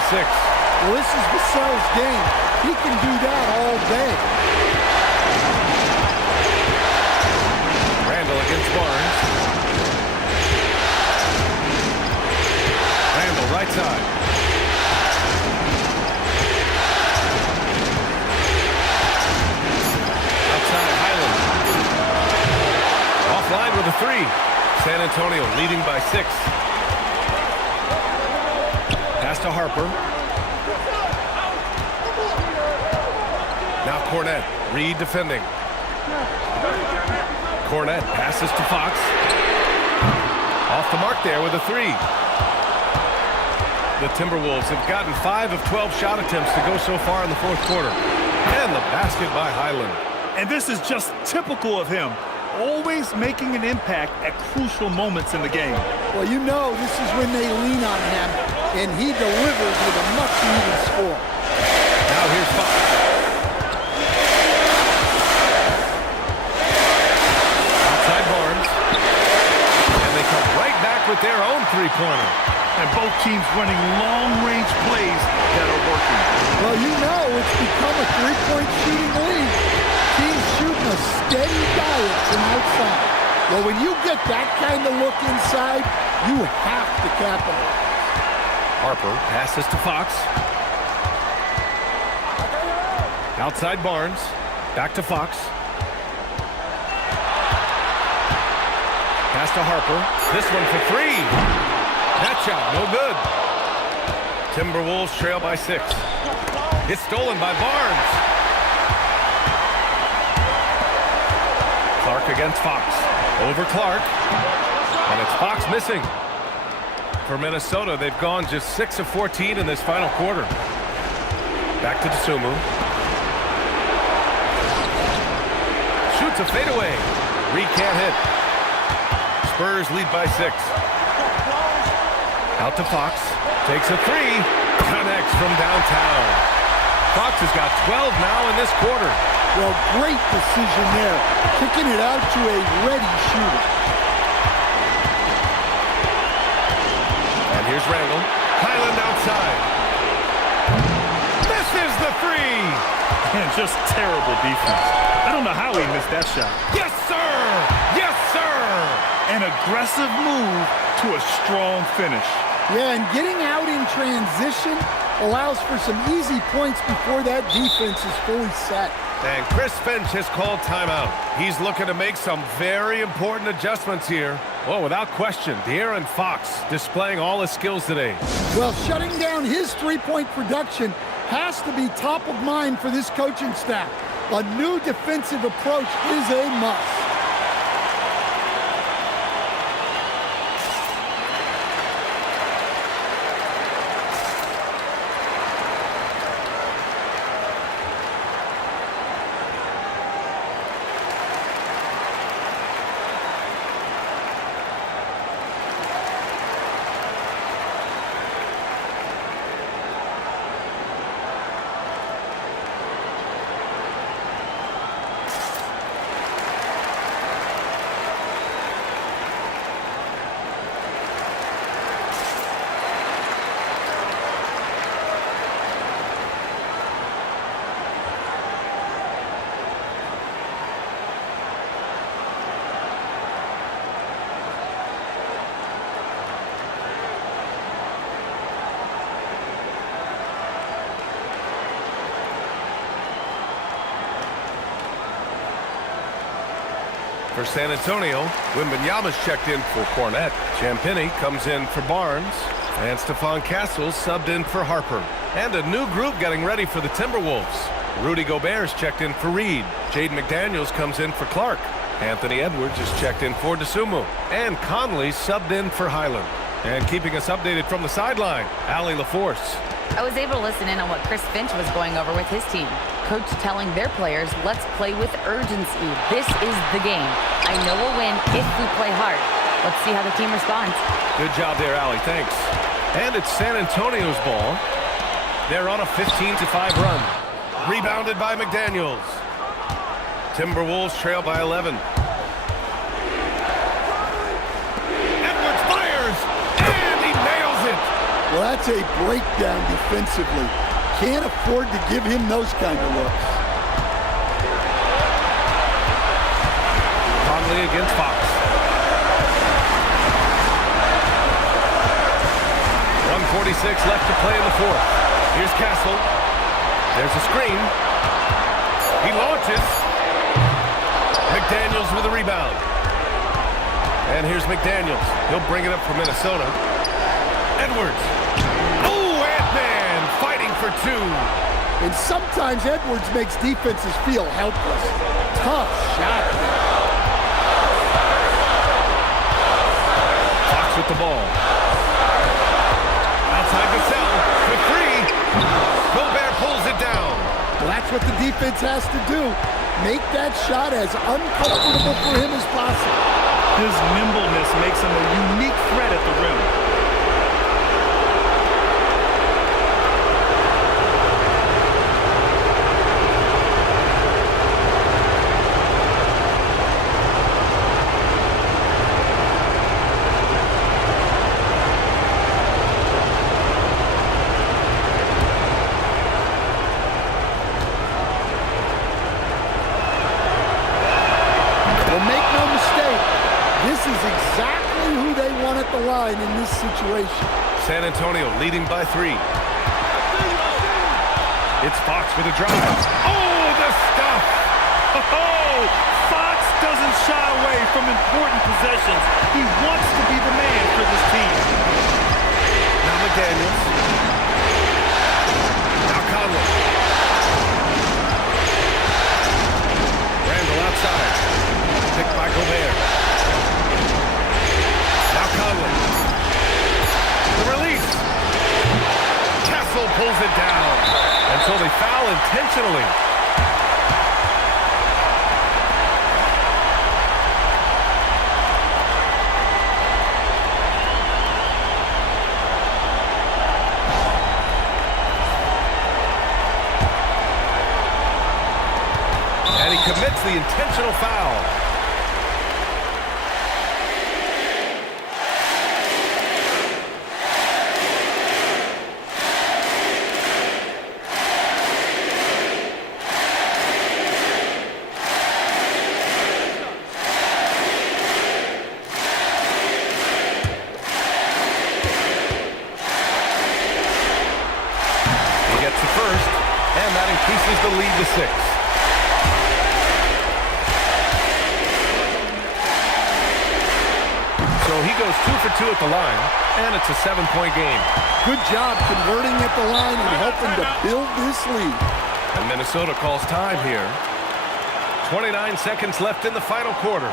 6. Well, this is Vassell's game. He can do that all day. Randall against Barnes. Randall, right side. Outside, Highland. Offline with a 3. San Antonio leading by 6. Pass to Harper. Now Cornette. Reed defending. Cornette passes to Fox. Off the mark there with a 3. The Timberwolves have gotten 5 of 12 shot attempts to go so far in the fourth quarter. And the basket by Highland. And this is just typical of him. Always making an impact at crucial moments in the game. Well, you know this is when they lean on him, and he delivers with a much-needed score. Now here's Fox. Outside Barnes. And they come right back with their own three-pointer. And both teams running long-range plays that are working. Well, you know it's become a three-point shooting league. Teams shooting a steady diet from outside. Well, when you get that kind of look inside, you have to capitalize. Harper passes to Fox. Outside Barnes. Back to Fox. Pass to Harper. This one for 3. That shot, no good. Timberwolves trail by 6. It's stolen by Barnes. Clark against Fox. Over Clark. And it's Fox missing. For Minnesota, they've gone just 6 of 14 in this final quarter. Back to Dosunmu. Shoots a fadeaway. Reed can't hit. Spurs lead by 6. Out to Fox. Takes a 3. Connects from downtown. Fox has got 12 now in this quarter. Well, great decision there. Kicking it out to a ready shooter. And here's Randall. Highland outside. Misses the 3. And just terrible defense. I don't know how he missed that shot. Yes, sir! Yes, sir! An aggressive move to a strong finish. Yeah, and getting out in transition allows for some easy points before that defense is fully set. And Chris Finch has called timeout. He's looking to make some very important adjustments here. Well, without question, De'Aaron Fox displaying all his skills today. Well, shutting down his three-point production has to be top of mind for this coaching staff. A new defensive approach is a must. For San Antonio, Wembanyama's checked in for Cornette. Champagnie comes in for Barnes. And Stephon Castle's subbed in for Harper. And a new group getting ready for the Timberwolves. Rudy Gobert's checked in for Reed. Jaden McDaniels comes in for Clark. Anthony Edwards is checked in for Dosunmu. And Conley subbed in for Highland. And keeping us updated from the sideline, Allie LaForce. I was able to listen in on what Chris Finch was going over with his team. Coach telling their players, let's play with urgency. This is the game. I know we'll win if we play hard. Let's see how the team responds. Good job there, Allie. Thanks. And it's San Antonio's ball. They're on a 15-5 run. Rebounded by McDaniels. Timberwolves trail by 11. Edwards fires, and he nails it. Well, That's a breakdown defensively. Can't afford to give him those kind of looks. Conley against Fox. 1:46 left to play in the fourth. Here's Castle. There's a screen. He launches. McDaniels with a rebound. And here's McDaniels. He'll bring it up for Minnesota. Edwards. Oh, Ant-Man fighting for two. And sometimes Edwards makes defenses feel helpless. Tough shot. Fox with the ball. Outside Gasol for three. Gobert pulls it down. Well, that's what the defense has to do. Make that shot as uncomfortable for him as possible. His nimbleness makes him a unique threat at the rim. In this situation. San Antonio leading by 3. It's Fox with a drive. Oh, the stuff! Oh, Fox doesn't shy away from important possessions. He wants to be the man for this team. Now McDaniels. Now Conley. Randall outside. Picked by Gobert. Now Conley. The release. Castle pulls it down. And so they foul intentionally. And he commits the intentional foul. Increases the lead to 6. So he goes 2 for 2 at the line, and it's a 7-point game. Good job converting at the line and hoping to build this lead. And Minnesota calls time here. 29 seconds left in the final quarter.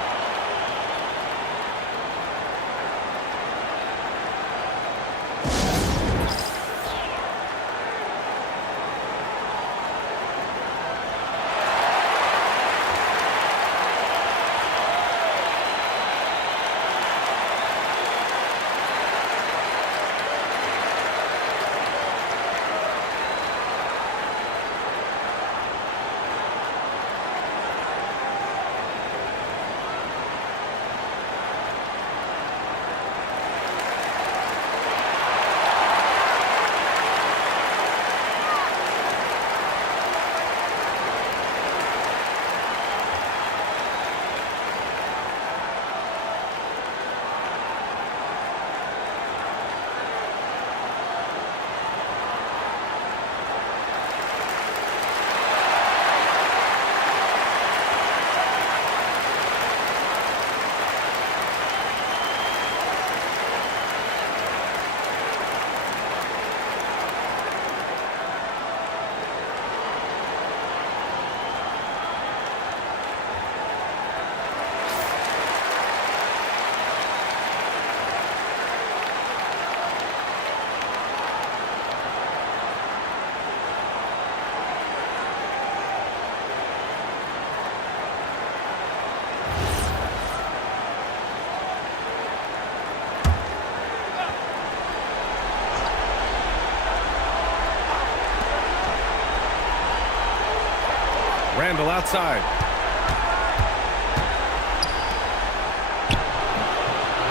Randall outside.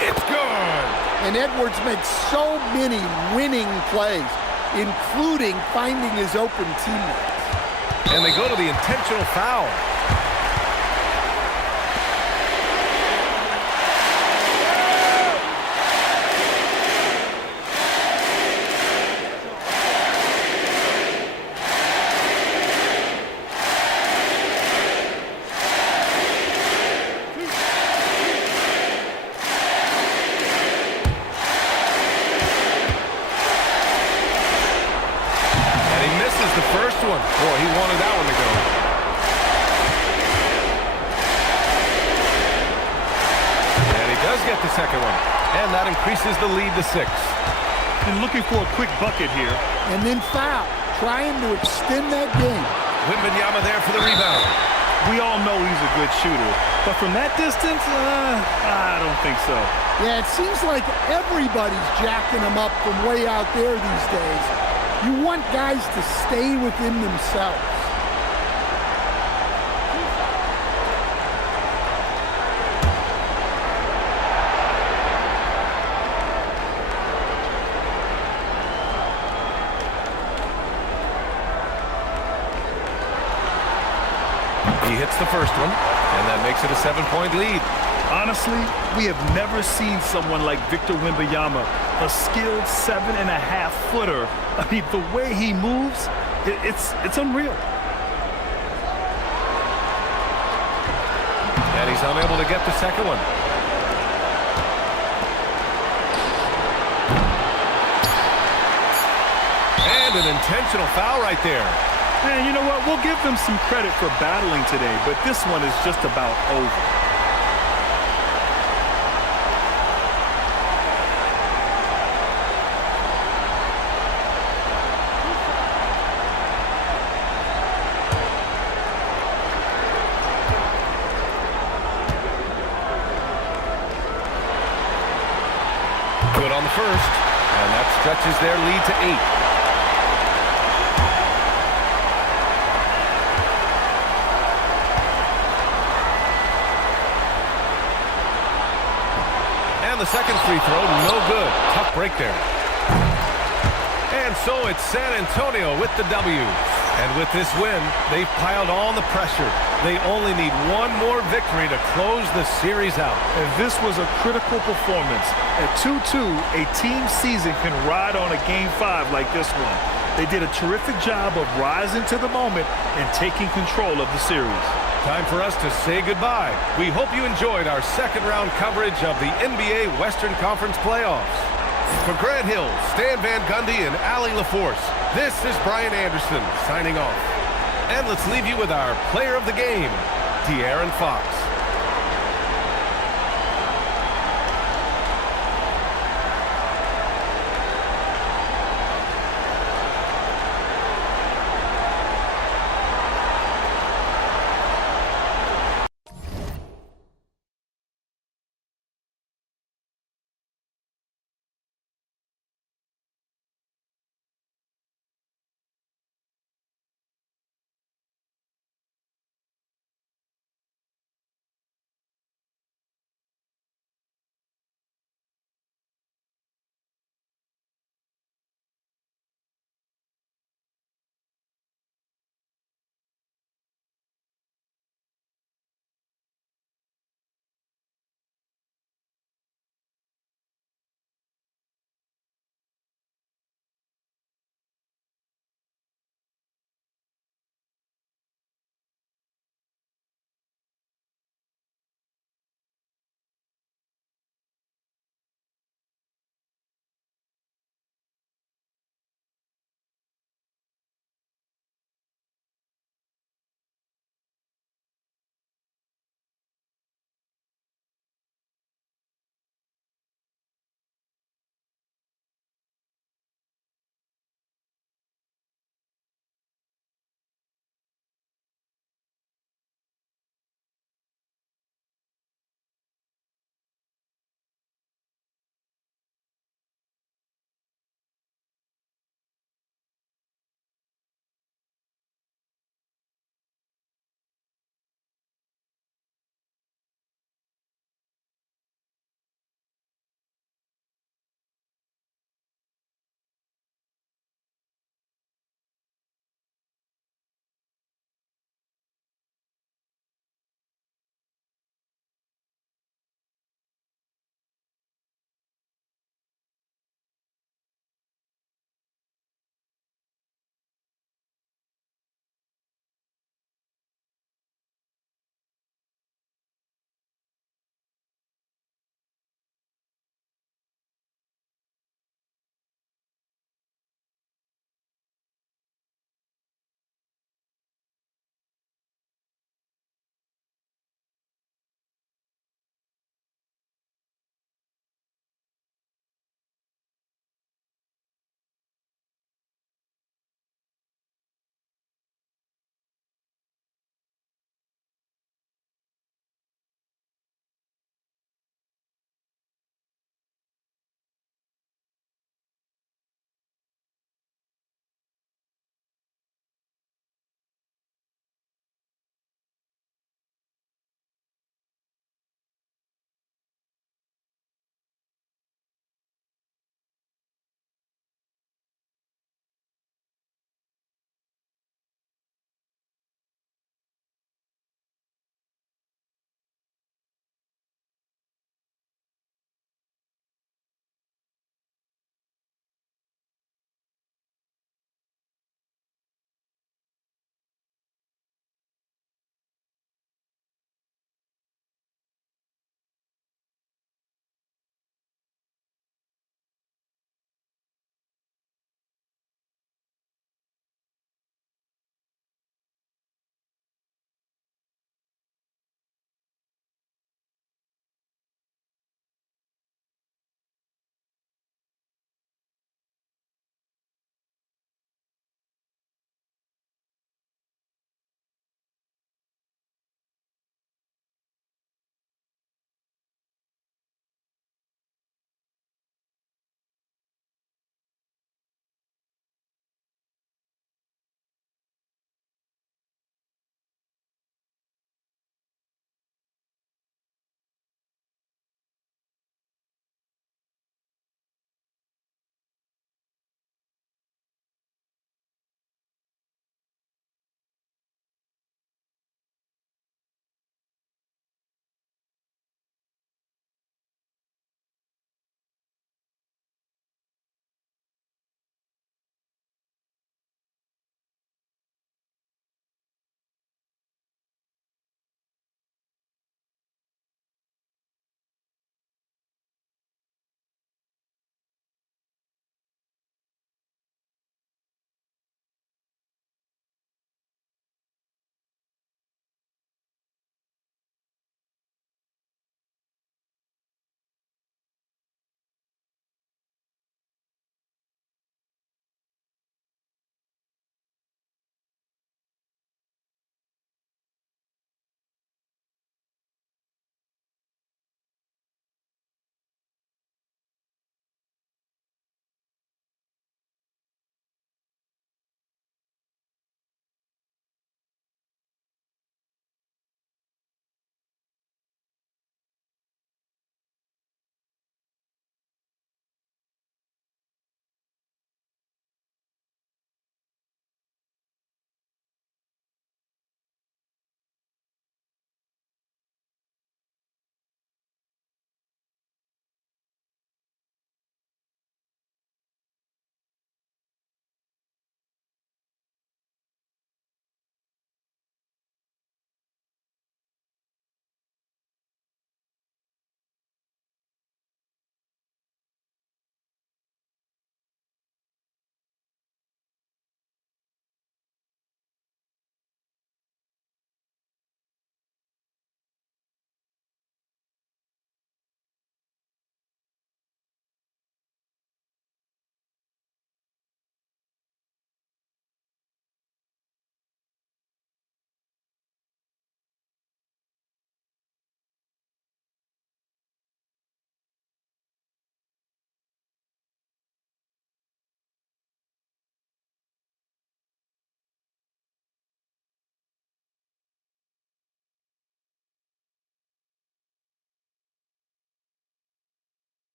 It's good. And Edwards makes so many winning plays, including finding his open teammates. And they go to the intentional foul. One. Boy, he wanted that one to go. And he does get the second one. And that increases the lead to 6. And looking for a quick bucket here. And then foul, trying to extend that game. Wembanyama there for the rebound. We all know he's a good shooter. But from that distance, I don't think so. Yeah, it seems like everybody's jacking him up from way out there these days. You want guys to stay within themselves. He hits the first one, and that makes it a 7-point lead. Honestly, we have never seen someone like Victor Wembanyama, a skilled 7.5-footer. I mean, the way he moves, it's unreal. And he's unable to get the second one. And an intentional foul right there. And you know what? We'll give them some credit for battling today, but this one is just about over. Good on the first, and that stretches their lead to 8. And the second free throw, no good. Tough break there. And so it's San Antonio with the W. And with this win, they've piled on the pressure. They only need one more victory to close the series out. And this was a critical performance. At 2-2, a team season can ride on a Game 5 like this one. They did a terrific job of rising to the moment and taking control of the series. Time for us to say goodbye. We hope you enjoyed our second-round coverage of the NBA Western Conference playoffs. For Grant Hill, Stan Van Gundy, and Allie LaForce, this is Brian Anderson signing off. And let's leave you with our player of the game, De'Aaron Fox.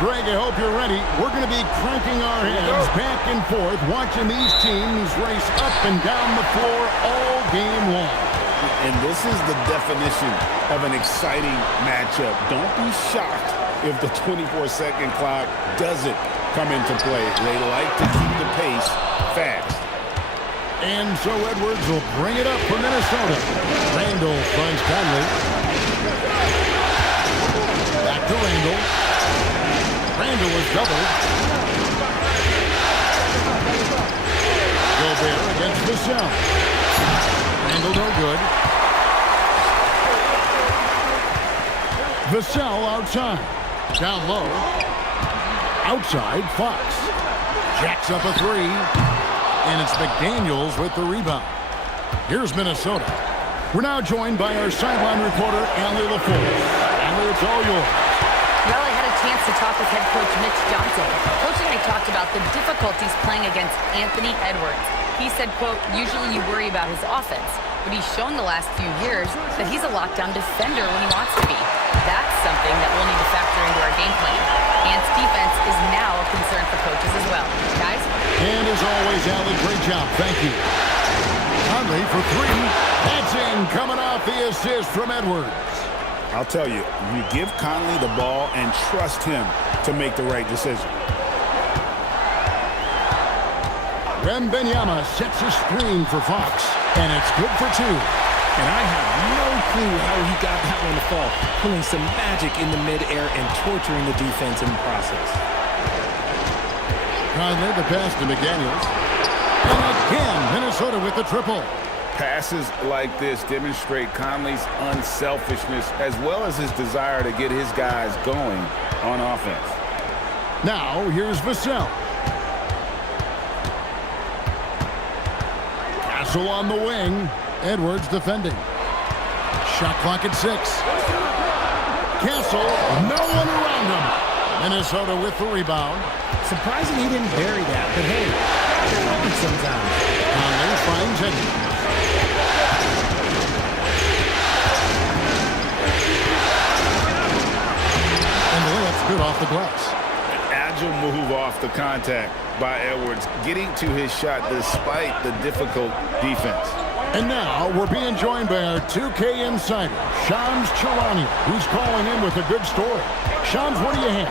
Greg, I hope you're ready. We're going to be cranking our heads back and forth, watching these teams race up and down the floor all game long. And this is the definition of an exciting matchup. Don't be shocked if the 24-second clock doesn't come into play. They like to keep the pace fast. And so Edwards will bring it up for Minnesota. Randall finds Conley. Back to Randall. Randall is doubled. Gobert against Vassell. Randall no good. Vassell outside. Down low. Outside, Fox. Jacks up a three. And it's McDaniels with the rebound. Here's Minnesota. We're now joined by our sideline reporter, Allie LaForce. Allie, it's all yours. Well, I had a chance to talk with head coach Mitch Johnson. Coach and I talked about the difficulties playing against Anthony Edwards. He said, quote, usually you worry about his offense, but he's shown the last few years that he's a lockdown defender when he wants to be. That's something that we'll need to factor into our game plan. Ant's defense is now a concern for coaches as well. Guys? And as always, Allie, great job. Thank you. Conley for three. That's in, coming off the assist from Edwards. I'll tell you, you give Conley the ball and trust him to make the right decision. Wembanyama sets a screen for Fox, and it's good for two. And I have no clue how he got that one to fall, pulling some magic in the midair and torturing the defense in the process. Conley, the pass to McDaniels. And again, Minnesota with the triple. Passes like this demonstrate Conley's unselfishness as well as his desire to get his guys going on offense. Now, here's Vassell. Castle on the wing. Edwards defending. Shot clock at 6. Castle, no one around him. Minnesota with the rebound. Surprising he didn't bury that, but hey, it happens sometimes. Conley finds Edwards. And the layup's good off the glass. Agile move off the contact by Edwards, getting to his shot despite the difficult defense. And now we're being joined by our 2K insider, Shams Charania, who's calling in with a good story. Shams, what do you have?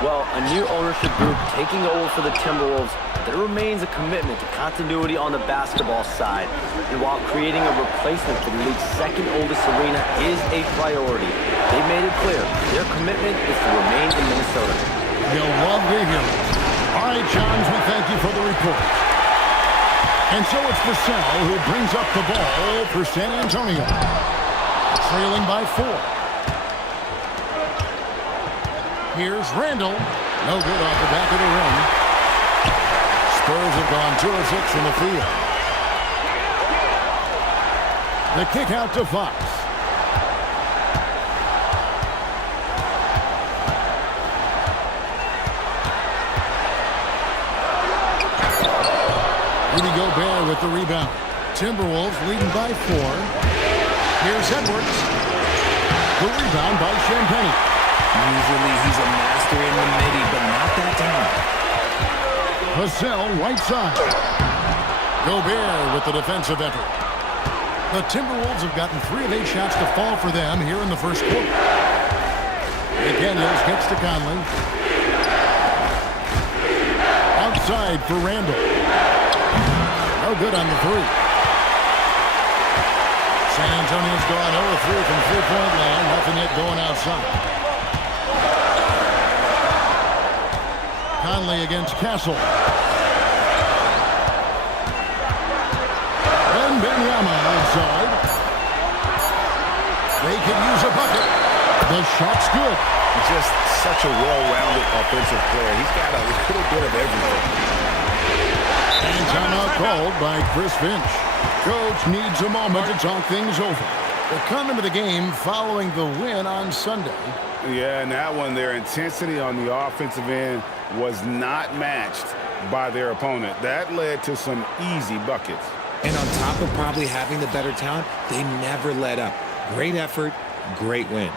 Well, a new ownership group taking over for the Timberwolves. There remains a commitment to continuity on the basketball side. And while creating a replacement for the league's second oldest arena is a priority, they made it clear their commitment is to remain in Minnesota. You'll love to hear it. All right, Shams, we thank you for the report. And so it's Vassell who brings up the ball for San Antonio. Trailing by 4. Here's Randall. No good off the back of the rim. Spurs have gone 2 of 6 from the field. The kick out to Fox. Rudy Gobert with the rebound. Timberwolves leading by 4. Here's Edwards. The rebound by Champagne. Usually he's a master in the midi, but not that time. Vassell, right side. Gobert with the defensive effort. The Timberwolves have gotten 3 of 8 shots to fall for them here in the first quarter. McDaniels gets to Conley. Outside for Randall. No good on the 3. San Antonio's gone 0-3 from three-point land. Nothing yet going outside. Conley against Castle. Wembanyama outside. They could use a bucket. The shot's good. Just such a well-rounded offensive player. He's got a little bit of everything. And timeout called by Chris Finch. Coach needs a moment to talk things over. They're coming to the game following the win on Sunday. Yeah, and that one, their intensity on the offensive end was not matched by their opponent. That led to some easy buckets. And on top of probably having the better talent, they never let up. Great effort, great win.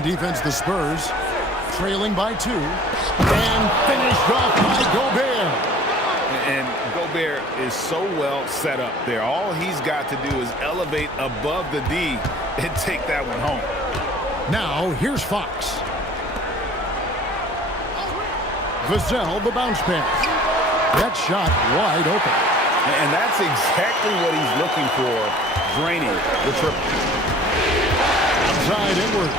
On defense, the Spurs trailing by 2 and finished off by Gobert. And Gobert is so well set up there. All he's got to do is elevate above the D and take that one home. Now, here's Fox. Vassell, the bounce pass. That shot wide open. And that's exactly what he's looking for, draining the triple. Outside Edwards.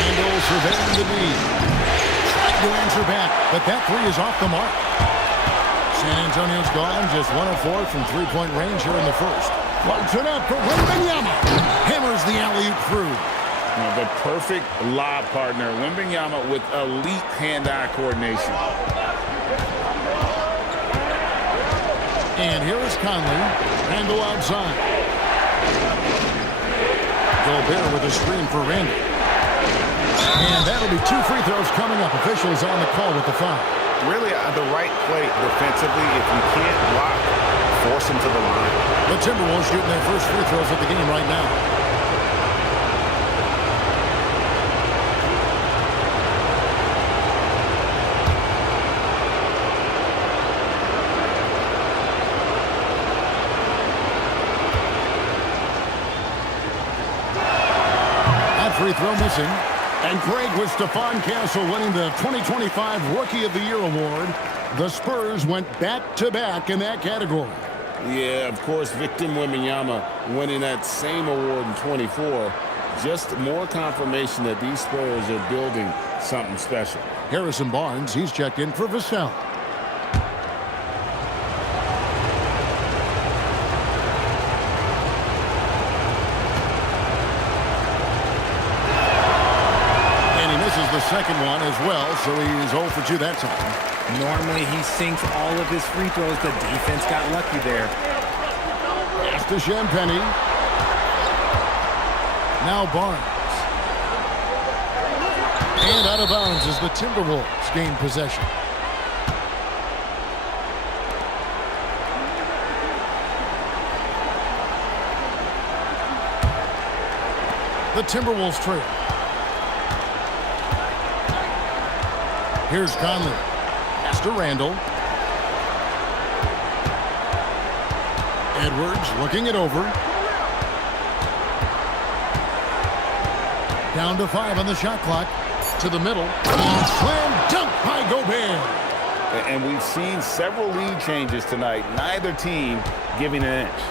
Randall surveying the lead. Trying to answer back, but that three is off the mark. San Antonio's gone just 1 of 4 from three-point range here in the first. Floats it up for Wembanyama. Hammers the alley-oop through. The perfect lob partner, Wembanyama, with elite hand-eye coordination. And here is Conley. Randall outside. Gobert with a screen for Randall. And that'll be 2 free throws coming up. Officials on the call with the foul. Really the right play defensively. If you can't block, force him to the line. The Timberwolves shooting their first free throws of the game right now. Free throw missing. And Craig with Stephon Castle winning the 2025 Rookie of the Year award. The Spurs went back-to-back in that category. Yeah, of course, Victor Wembanyama winning that same award in 24. Just more confirmation that these Spurs are building something special. Harrison Barnes, he's checked in for Vassell. The second one as well, so he's 0 for 2 that time. Normally he sinks all of his free throws. The defense got lucky there. Pass to Champagnie. Now Barnes. And out of bounds as the Timberwolves gain possession. The Timberwolves trail. Here's Conley. Pass to Randall. Edwards looking it over. Down to 5 on the shot clock. To the middle. And slam dunk by Gobert. And we've seen several lead changes tonight. Neither team giving an inch.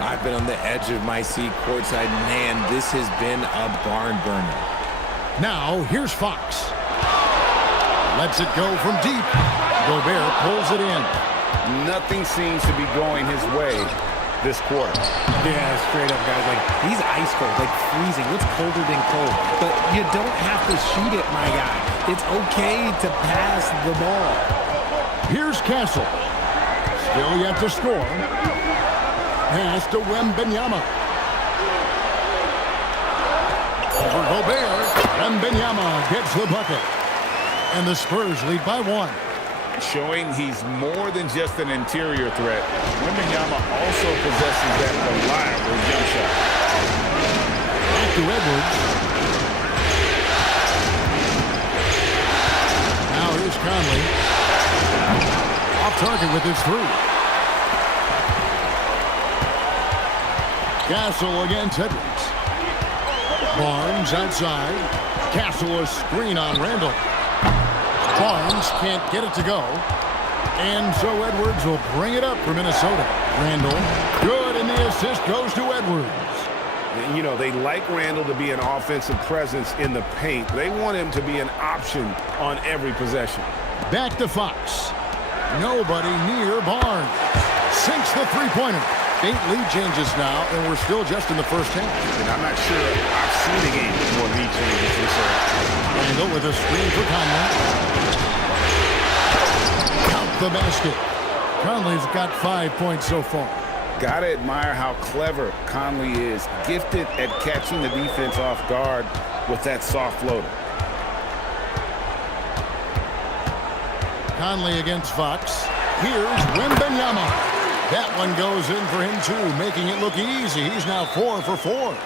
I've been on the edge of my seat courtside. Man, this has been a barn burner. Now, here's Fox. Lets it go from deep. Gobert pulls it in. Nothing seems to be going his way this quarter. Yeah, straight up, guys. Like, he's ice cold, like freezing. What's colder than cold? But you don't have to shoot it, my guy. It's okay to pass the ball. Here's Castle. Still yet to score. Pass to Wembanyama. Over Gobert. Wembanyama gets the bucket. And the Spurs lead by 1. Showing he's more than just an interior threat. Wembanyama also possesses that reliable jump shot. Back to Edwards. Now here's Conley. Off target with his 3. Castle against Edwards. Barnes outside. Castle a screen on Randall. Barnes can't get it to go. And so Edwards will bring it up for Minnesota. Randall, good, and the assist goes to Edwards. You know, they like Randall to be an offensive presence in the paint. They want him to be an option on every possession. Back to Fox. Nobody near Barnes. Sinks the three-pointer. 8 lead changes now, and we're still just in the first half. And I'm not sure I've seen a game with more lead changes this early. Randall with a screen for Conley. Count the basket. Conley's got 5 points so far. Gotta admire how clever Conley is. Gifted at catching the defense off guard with that soft floater. Conley against Fox. Here's Wembanyama. That one goes in for him, too, making it look easy. He's now 4 for 4.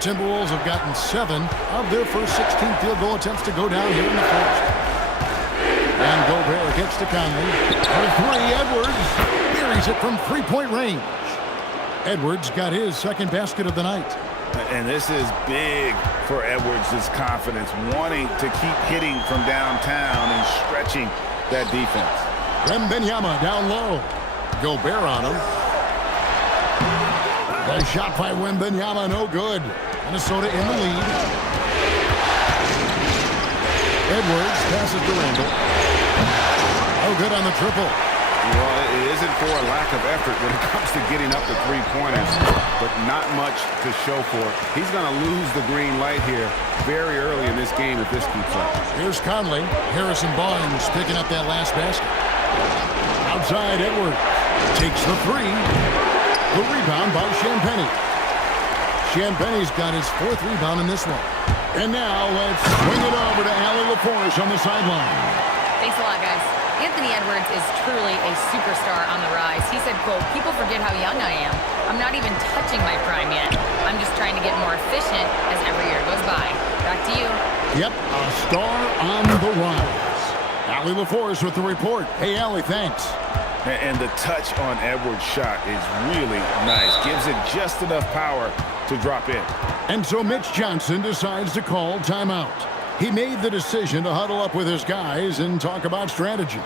Timberwolves have gotten 7 of their first 16 field goal attempts to go down here in the first. And Gobert gets to Conley. For 3, Edwards buries it from three-point range. Edwards got his second basket of the night. And this is big for Edwards' confidence, wanting to keep hitting from downtown and stretching that defense. Wembanyama down low. Gobert on him. The shot by Wembanyama, no good. Minnesota in the lead. Edwards passes to Randall. No good on the triple. Well, it isn't for a lack of effort when it comes to getting up the three-pointers, but not much to show for it. He's going to lose the green light here very early in this game if this keeps up. Here's Conley. Harrison Barnes picking up that last basket. Outside, Edwards takes the 3. The rebound by Champagnie. Champagnie's got his 4th rebound in this one. And now let's swing it over to Allie LaForge on the sideline. Thanks a lot, guys. Anthony Edwards is truly a superstar on the rise. He said, quote, "People forget how young I am. I'm not even touching my prime yet. I'm just trying to get more efficient as every year goes by." Back to you. Yep, a star on the rise. Allie LaForge with the report. Hey, Allie, thanks. And the touch on Edwards' shot is really nice. Gives it just enough power to drop in. And so Mitch Johnson decides to call timeout. He made the decision to huddle up with his guys and talk about strategy.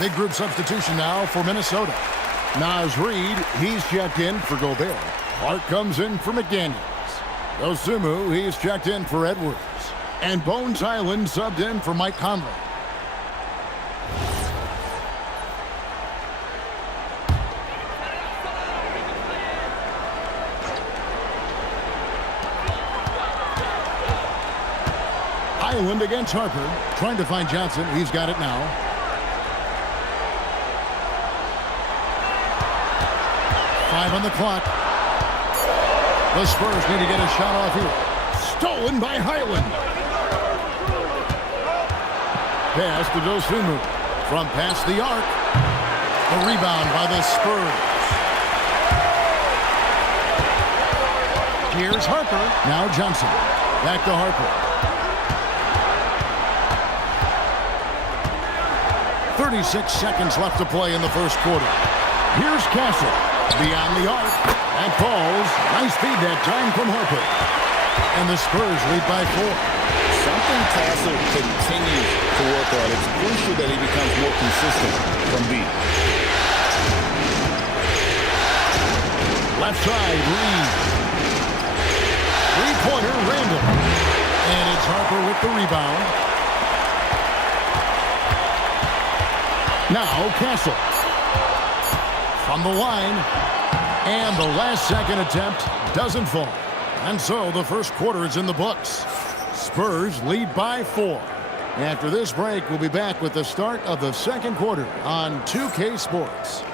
Big group substitution now for Minnesota. Naz Reid, he's checked in for Gobert. Clark comes in for McDaniels. Osumu, he's checked in for Edwards. And Bones Highland subbed in for Mike Conley. Highland against Harper, trying to find Johnson. He's got it now. Five on the clock. The Spurs need to get a shot off here. Stolen by Highland. Pass to Dosunmu. From past the arc. The rebound by the Spurs. Here's Harper. Now Johnson. Back to Harper. 36 seconds left to play in the first quarter. Here's Castle. Beyond the arc. And falls. Nice feed that time from Harper. And the Spurs lead by 4. Something Tassel continues to work on. It's crucial that he becomes more consistent from deep. Left side, Reed. Three-pointer, Randall. And it's Harper with the rebound. Now Castle. From the line. And the last second attempt doesn't fall. And so the first quarter is in the books. Spurs lead by 4. After this break, we'll be back with the start of the second quarter on 2K Sports.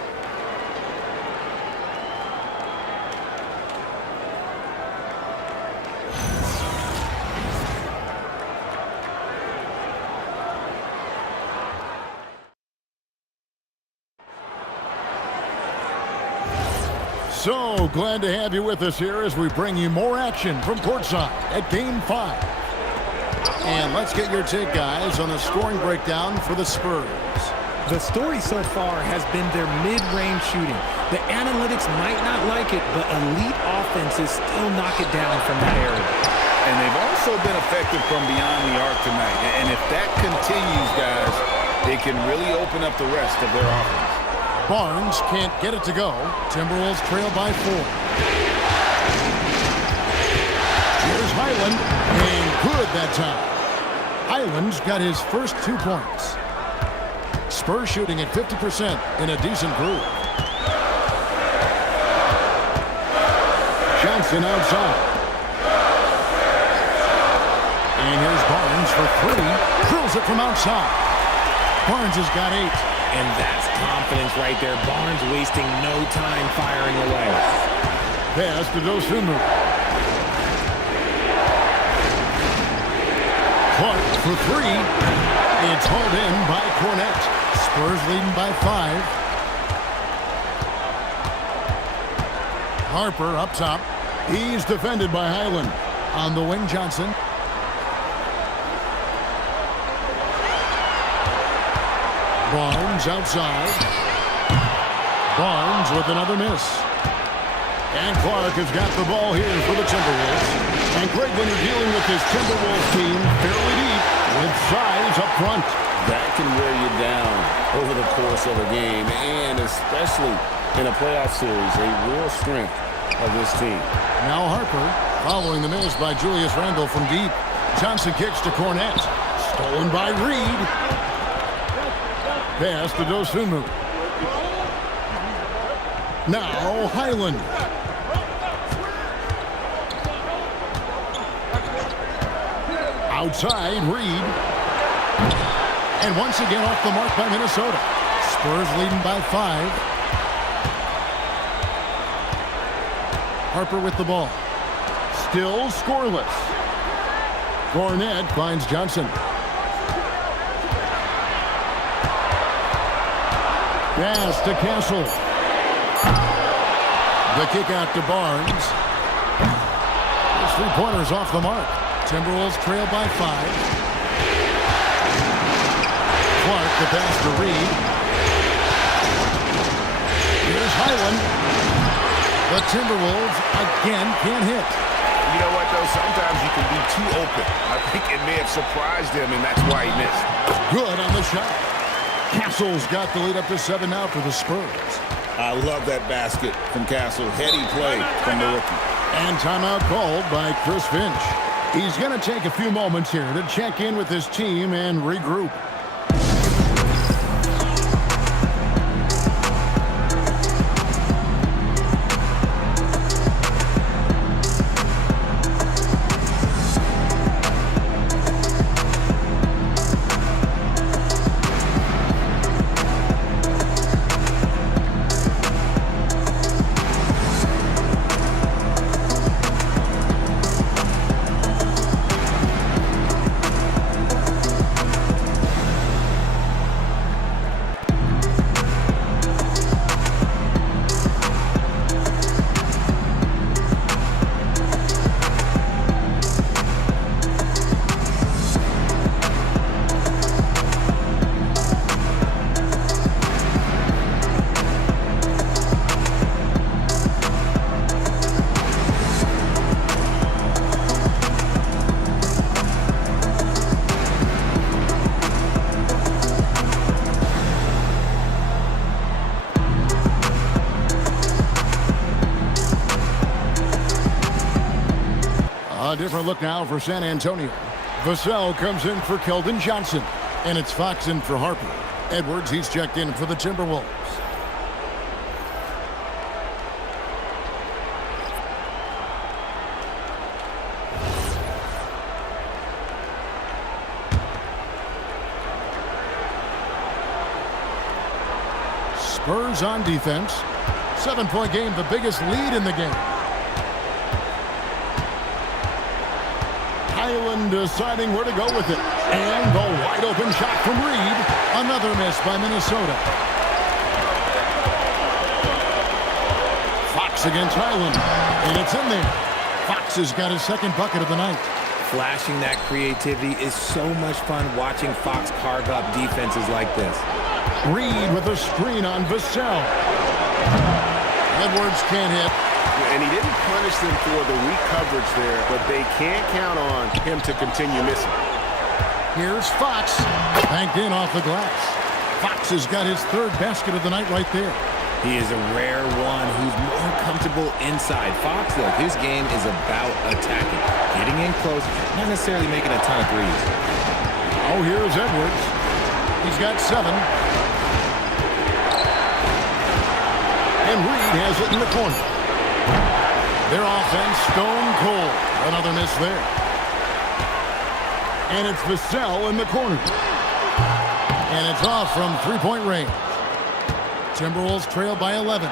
So glad to have you with us here as we bring you more action from courtside at Game 5. And let's get your take, guys, on the scoring breakdown for the Spurs. The story so far has been their mid-range shooting. The analytics might not like it, but elite offenses still knock it down from that area. And they've also been effective from beyond the arc tonight. And if that continues, guys, it can really open up the rest of their offense. Barnes can't get it to go. Timberwolves trail by 4. Here's Highland, and good that time. Highland's got his first 2 points. Spurs shooting at 50% in a decent groove. Johnson outside. And here's Barnes for 3. Drills it from outside. Barnes has got 8. And that's confidence right there. Barnes wasting no time firing away. Pass to Dosunmu. Clark for 3. It's hauled in by Cornette. Spurs leading by 5. Harper up top. He's defended by Highland. On the wing, Johnson. Barnes outside. Barnes with another miss. And Clark has got the ball here for the Timberwolves. And Greg, when you're dealing with this Timberwolves team, fairly deep, with size up front. That can wear you down over the course of a game, and especially in a playoff series, a real strength of this team. Now Harper, following the miss by Julius Randle from deep. Johnson kicks to Cornette. Stolen by Reed. Pass to Dosunmu. Now Highland. Outside, Reed. And once again off the mark by Minnesota. Spurs leading by 5. Harper with the ball. Still scoreless. Cornette finds Johnson. Pass to Castle. The kick out to Barnes. His 3-pointers off the mark. Timberwolves trail by 5. Clark, the pass to Reed. Here's Highland. The Timberwolves again can't hit. You know what, though? Sometimes you can be too open. I think it may have surprised him, and that's why he missed. Good on the shot. Castle's got the lead up to 7 now for the Spurs. I love that basket from Castle. Heady play from the rookie. And timeout called by Chris Finch. He's going to take a few moments here to check in with his team and regroup. A different look now for San Antonio. Vassell comes in for Keldon Johnson. And it's Fox in for Harper. Edwards, he's checked in for the Timberwolves. Spurs on defense. 7-point game, the biggest lead in the game. Highland deciding where to go with it. And the wide open shot from Reed. Another miss by Minnesota. Fox Fox against Highland, and it's in there. Fox has got his second bucket of the night. Flashing that creativity is so much fun watching Fox carve up defenses like this. Reed with a screen on Vassell. Edwards can't hit. And he didn't punish them for the weak coverage there, but they can't count on him to continue missing. Here's Fox. Banked in off the glass. Fox has got his third basket of the night right there. He is a rare one who's more comfortable inside. Fox, though, his game is about attacking, getting in close, not necessarily making a ton of threes. Oh, here's Edwards. He's got 7. And Reed has it in the corner. Their offense stone cold. Another miss there. And it's Vassell in the corner. And it's off from three-point range. Timberwolves trail by 11.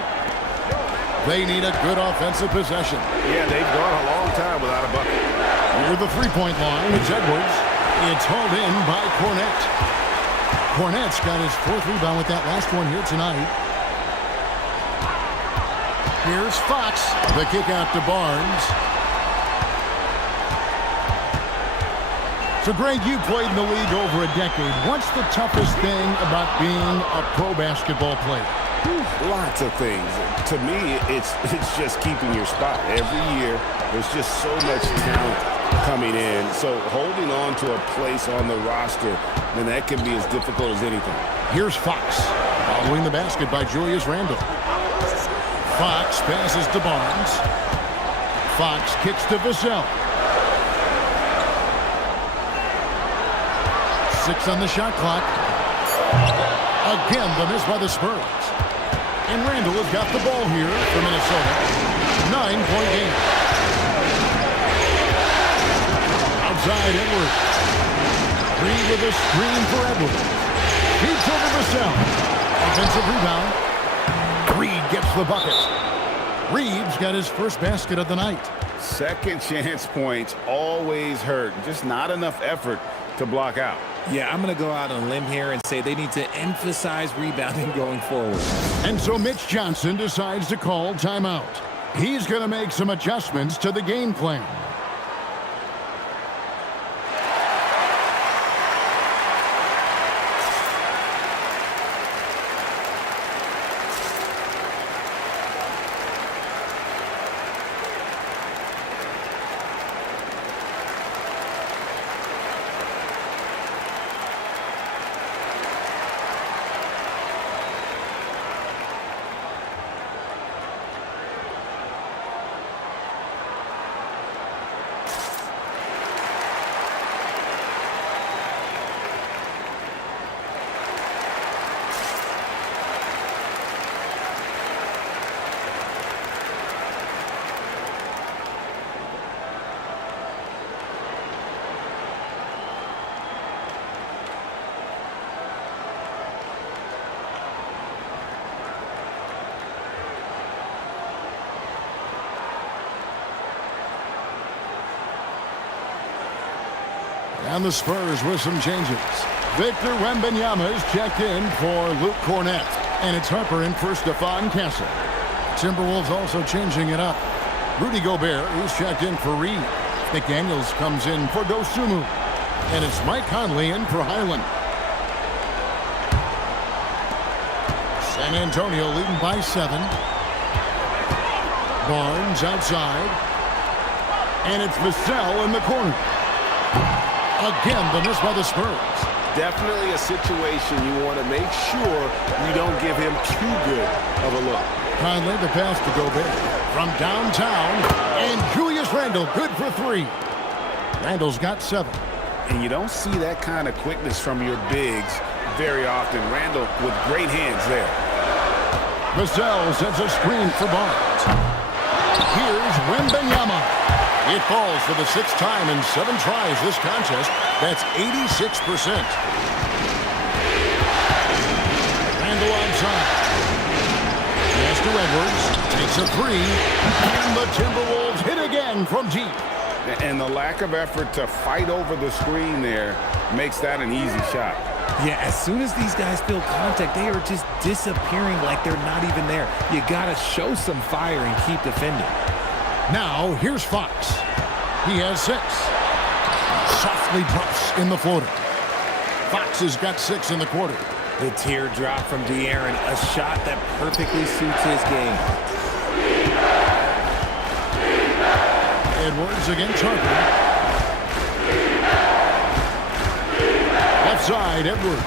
They need a good offensive possession. Yeah, they've gone a long time without a bucket. Near the three-point line, it's Edwards. It's hauled in by Cornette. Cornette's got his 4th rebound with that last one here tonight. Here's Fox. The kick out to Barnes. So, Greg, you played in the league over a decade. What's the toughest thing about being a pro basketball player? Lots of things. To me, it's just keeping your spot. Every year, there's just so much talent coming in. So holding on to a place on the roster, and that can be as difficult as anything. Here's Fox. Following the basket by Julius Randle. Fox passes to Barnes. Fox kicks to Vassell. 6 on the shot clock. Again, the miss by the Spurs. And Randle has got the ball here for Minnesota. 9-point game. Outside Edwards. Reed with a screen for Edwards. Beats over Vassell. Offensive rebound. Reed gets the bucket. Reed's got his first basket of the night. Second chance points always hurt. Just not enough effort to block out. Yeah, I'm going to go out on a limb here and say they need to emphasize rebounding going forward. And so Mitch Johnson decides to call timeout. He's going to make some adjustments to the game plan. And the Spurs with some changes. Victor Wembanyama is checked in for Luke Cornette. And it's Harper in for Stephon Castle. Timberwolves also changing it up. Rudy Gobert is checked in for Reed. McDaniels comes in for Dosunmu. And it's Mike Conley in for Highland. San Antonio leading by 7. Barnes outside. And it's Vassell in the corner. Again, the miss by the Spurs. Definitely a situation you want to make sure you don't give him too good of a look. Conley, the pass to Gobert. From downtown, and Julius Randle, good for 3. Randle's got 7. And you don't see that kind of quickness from your bigs very often. Randle with great hands there. Vassell sets a screen for Barnes. Here's Wembanyama. It falls for the 6th time in 7 tries this contest. That's 86%. Randle outside. Pass to Edwards. Takes a 3. And the Timberwolves hit again from deep. And the lack of effort to fight over the screen there makes that an easy shot. Yeah, as soon as these guys feel contact, they are just disappearing like they're not even there. You got to show some fire and keep defending. Now, here's Fox. He has 6. Softly drops in the floater. Fox has got 6 in the quarter. The teardrop from De'Aaron, a shot that perfectly suits his game. Edwards against Harper. Left side, Edwards.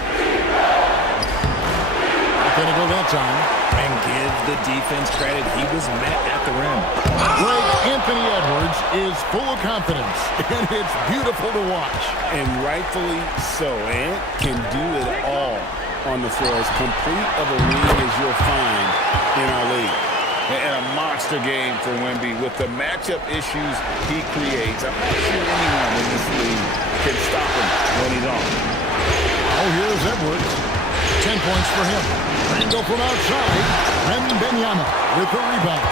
Not going to go that time. And give the defense credit. He was met at the rim. Anthony Edwards is full of confidence, and it's beautiful to watch. And rightfully so. Ant can do it all on the floor. As complete of a wing as you'll find in our league. And a monster game for Wemby with the matchup issues he creates. I'm not sure anyone in this league can stop him when he's on. Oh, here's Edwards. 10 points for him. Randall from outside. Wembanyama with the rebound.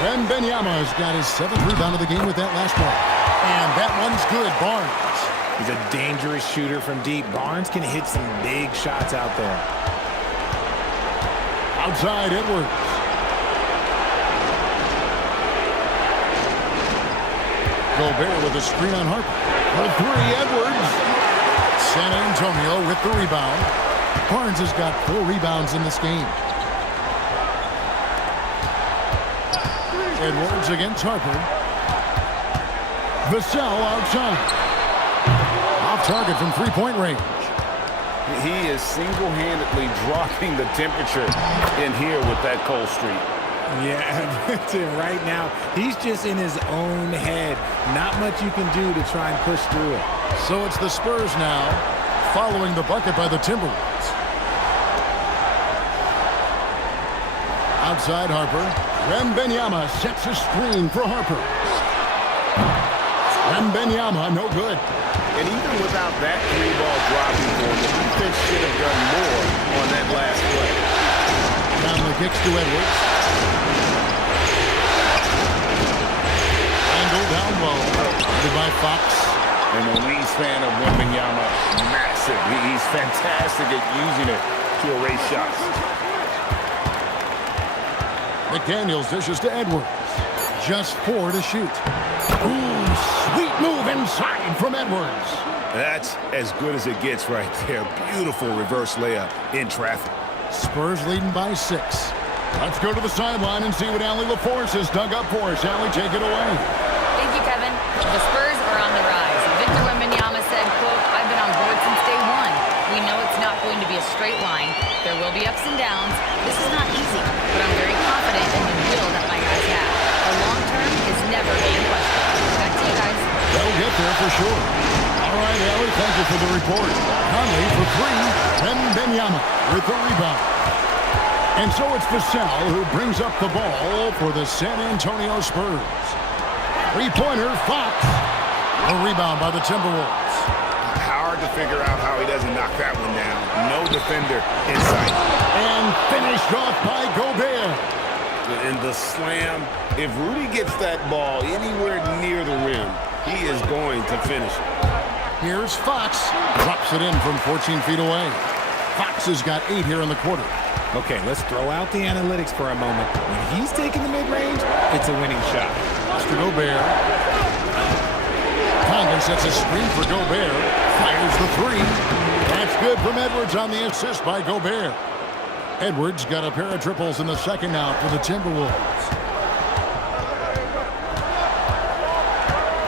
Wembanyama has got his 7th rebound of the game with that last one. And that one's good. Barnes. He's a dangerous shooter from deep. Barnes can hit some big shots out there. Outside, Edwards. Gobert with a screen on Harper. For 3, Edwards. San Antonio with the rebound. Barnes has got 4 rebounds in this game. Edwards against Harper. Vassell outside. Off target from 3-point range. He is single-handedly dropping the temperature in here with that cold streak. Yeah, right now, he's just in his own head. Not much you can do to try and push through it. So it's the Spurs now, following the bucket by the Timberwolves. Outside Harper. Wembanyama sets a screen for Harper. Wembanyama, no good. And even without that 3-ball dropping for him, the defense should have done more on that last play. Conley kicks to Edwards. Randall down low. Guarded by Fox. And the wingspan of Wembanyama, massive. He's fantastic at using it to erase shots. McDaniels dishes to Edwards. Just 4 to shoot. Ooh, sweet move inside from Edwards. That's as good as it gets right there. Beautiful reverse layup in traffic. Spurs leading by 6. Let's go to the sideline and see what Allie LaForce has dug up for us. Allie, take it away. Thank you, Kevin. The Spurs are on the rise. Victor Wembanyama said, quote, "I've been on board since day one. We know it's not going to be a straight line. There will be ups and downs. This is not easy, but I'm very confident in the will that my guys have. The long term is never being questioned." Back to you guys. They'll get there for sure. All right, Allie, thank you for the report. Conley for 3. Wembanyama with the rebound. And so it's Vassell who brings up the ball for the San Antonio Spurs. 3-pointer, Fox. A rebound by the Timberwolves. Hard to figure out how he doesn't knock that one down. No defender in sight. And finished off by Gobert. And the slam, if Rudy gets that ball anywhere near the rim, he is going to finish it. Here's Fox. Drops it in from 14 feet away. Fox has got 8 here in the quarter. Okay, let's throw out the analytics for a moment. When he's taking the mid-range, it's a winning shot. To Gobert. Condon sets a screen for Gobert. Fires the 3. That's good from Edwards on the assist by Gobert. Edwards got a pair of triples in the second out for the Timberwolves.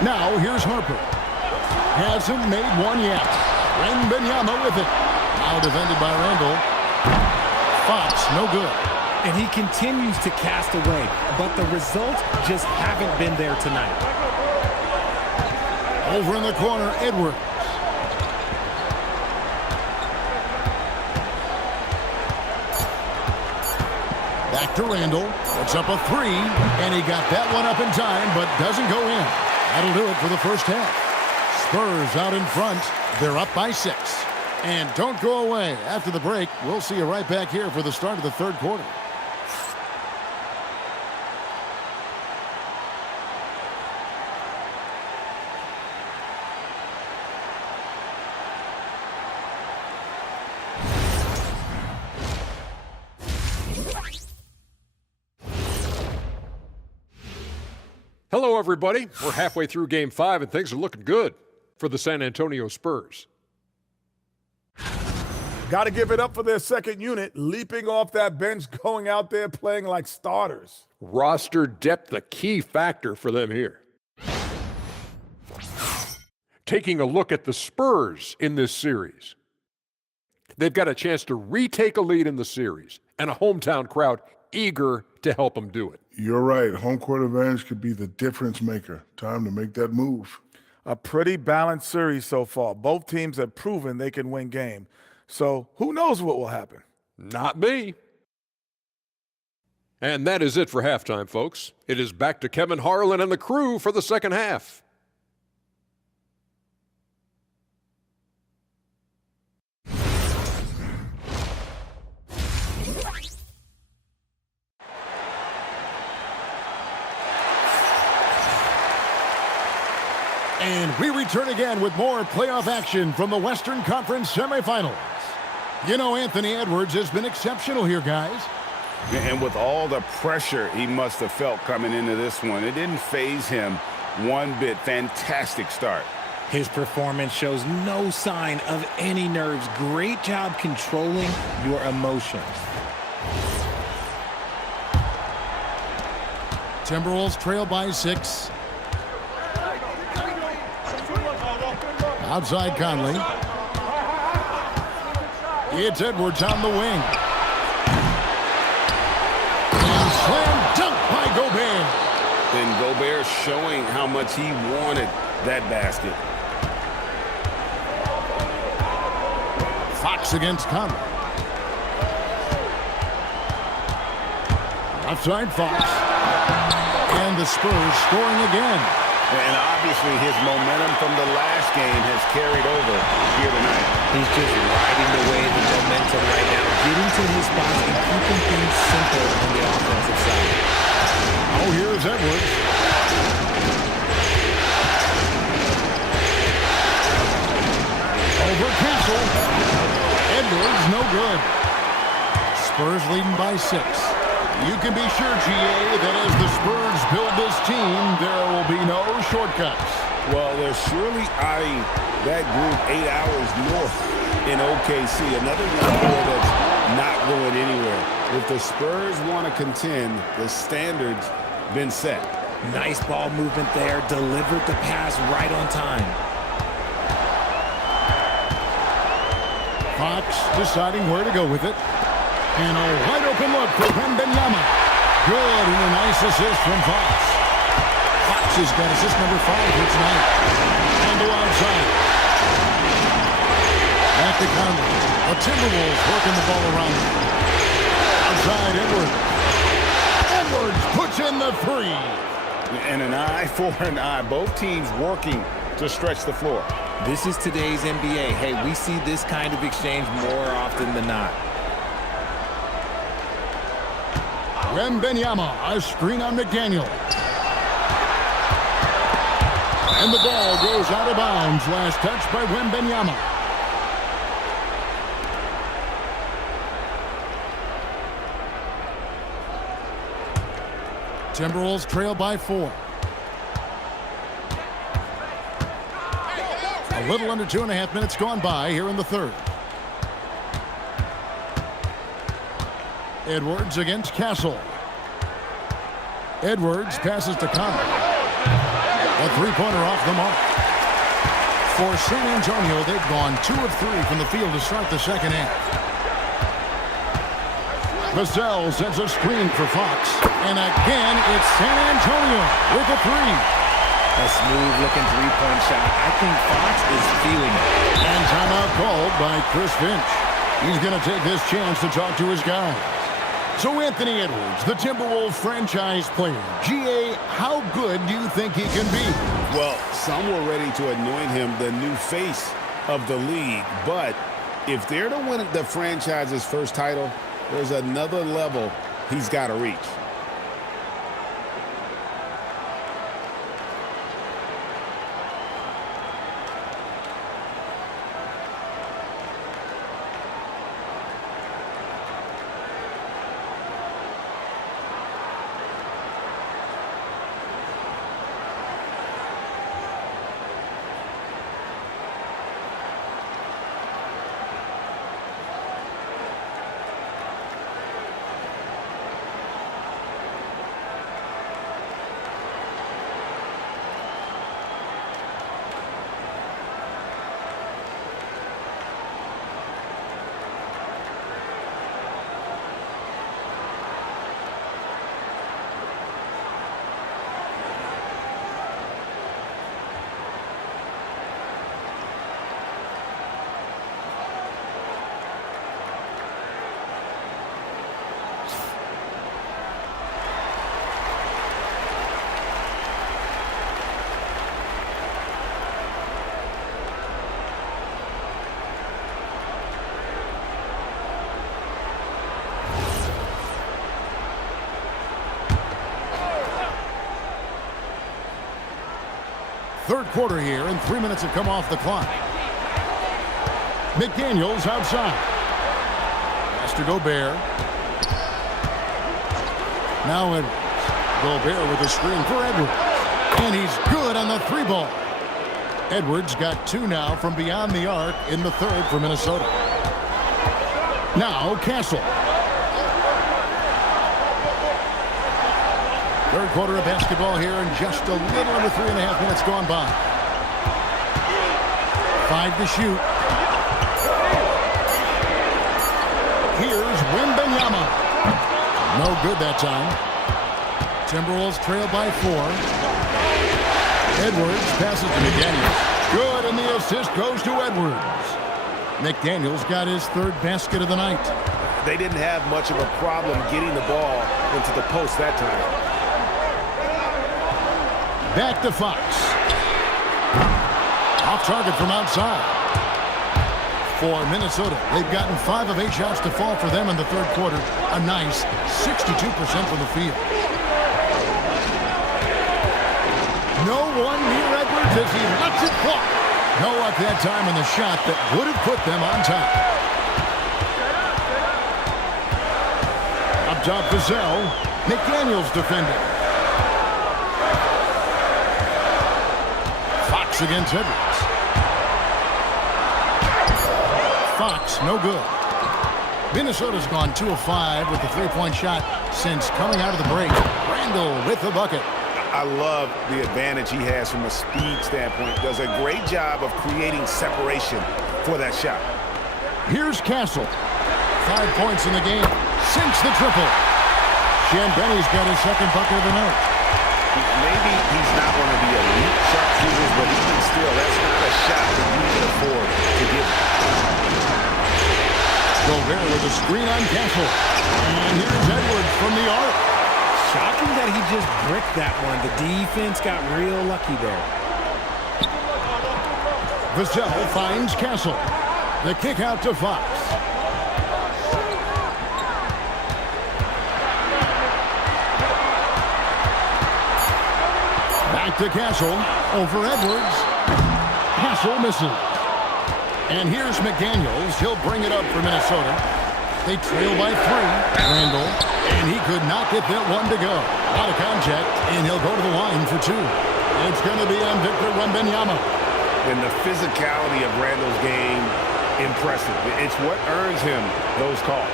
Now here's Harper. Hasn't made one yet. Wembanyama with it. Now defended by Randall. Fox, no good. And he continues to cast away, but the results just haven't been there tonight. Over in the corner, Edwards. Back to Randall. Puts up a 3, and he got that one up in time, but doesn't go in. That'll do it for the first half. Spurs out in front. They're up by 6. And don't go away. After the break, we'll see you right back here for the start of the third quarter. Hello, everybody. We're halfway through Game 5, and things are looking good for the San Antonio Spurs. Got to give it up for their second unit, leaping off that bench, going out there playing like starters. Roster depth, a key factor for them here. Taking a look at the Spurs in this series. They've got a chance to retake a lead in the series, and a hometown crowd eager to help them do it. You're right. Home court advantage could be the difference maker. Time to make that move. A pretty balanced series so far. Both teams have proven they can win games. So who knows what will happen? Not me. And that is it for halftime, folks. It is back to Kevin Harlan and the crew for the second half. And we return again with more playoff action from the Western Conference semifinals. You know, Anthony Edwards has been exceptional here, guys. And with all the pressure he must have felt coming into this one, it didn't faze him one bit. Fantastic start. His performance shows no sign of any nerves. Great job controlling your emotions. Timberwolves trail by 6. Outside Conley. It's Edwards on the wing. And slam dunk by Gobert. And Gobert showing how much he wanted that basket. Fox against Conley. Outside Fox. And the Spurs scoring again. And obviously his momentum from the last game has carried over here tonight. He's just riding the wave of momentum right now, getting to his spots and keeping things simple on the offensive side. Oh, here's Edwards. Over Castle. Edwards, no good. Spurs leading by 6. You can be sure, GA, that as the Spurs build this team, there will be no shortcuts. Well, they're surely eyeing that group 8 hours north in OKC. Another one here that's not going anywhere. If the Spurs want to contend, the standard's been set. Nice ball movement there. Delivered the pass right on time. Fox deciding where to go with it. And a wide open look for Wembanyama. Good, and a nice assist from Fox. Fox has got assist number 5 here tonight. And go outside. Back to Conley. The Timberwolves working the ball around him. Outside Edwards. Edwards puts in the 3. And an eye for an eye. Both teams working to stretch the floor. This is today's NBA. Hey, we see this kind of exchange more often than not. Wembanyama, a screen on McDaniel. And the ball goes out of bounds. Last touch by Wembanyama. Timberwolves trail by 4. A little under 2.5 minutes gone by here in the third. Edwards against Castle. Edwards passes to Conley. A three-pointer off the mark. For San Antonio, they've gone 2 of 3 from the field to start the second half. Vassell sends a screen for Fox. And again, it's San Antonio with a 3. A smooth-looking three-point shot. I think Fox is feeling it. And timeout called by Chris Finch. He's going to take this chance to talk to his guy. So Anthony Edwards, the Timberwolves franchise player. GA, how good do you think he can be? Well, some were ready to anoint him the new face of the league. But if they're to win the franchise's first title, there's another level he's got to reach. Third quarter here, and 3 minutes have come off the clock. McDaniels outside. Has to Gobert. Now Edwards. Gobert with a screen for Edwards. And he's good on the three ball. Edwards got 2 now from beyond the arc in the third for Minnesota. Now Castle. Third quarter of basketball here, and just a little under 3.5 minutes gone by. 5 to shoot. Here's Wembanyama. No good that time. Timberwolves trail by 4. Edwards passes to McDaniels. Good, and the assist goes to Edwards. McDaniels got his third basket of the night. They didn't have much of a problem getting the ball into the post that time. Back to Fox. Off target from outside. For Minnesota, they've gotten 5 of 8 shots to fall for them in the third quarter. A nice 62% from the field. No one near Edwards as he lets it fly. No luck that time in the shot that would have put them on top. Up top, Vassell. McDaniels defending. Fox against Edwards. Fox, no good. Minnesota's gone 2 of 5 with the three-point shot since coming out of the break. Randall with the bucket. I love the advantage he has from a speed standpoint. Does a great job of creating separation for that shot. Here's Castle. 5 points in the game. Sinks the triple. Champagne's got his second bucket of the night. Maybe he's not one of the elite sharpshooters, but even still, that's not a shot that you can afford to give. Gobert with a screen on Castle. And here's Edwards from the arc. Shocking that he just bricked that one. The defense got real lucky there. Vassell finds Castle. The kick out to Fox. Back to Castle. Over Edwards. Castle misses. And here's McDaniels. He'll bring it up for Minnesota. They trail by 3. Randall. And he could not get that one to go. Out of contact, and he'll go to the line for 2. It's going to be on Victor Wembanyama. And the physicality of Randall's game, impressive. It's what earns him those calls.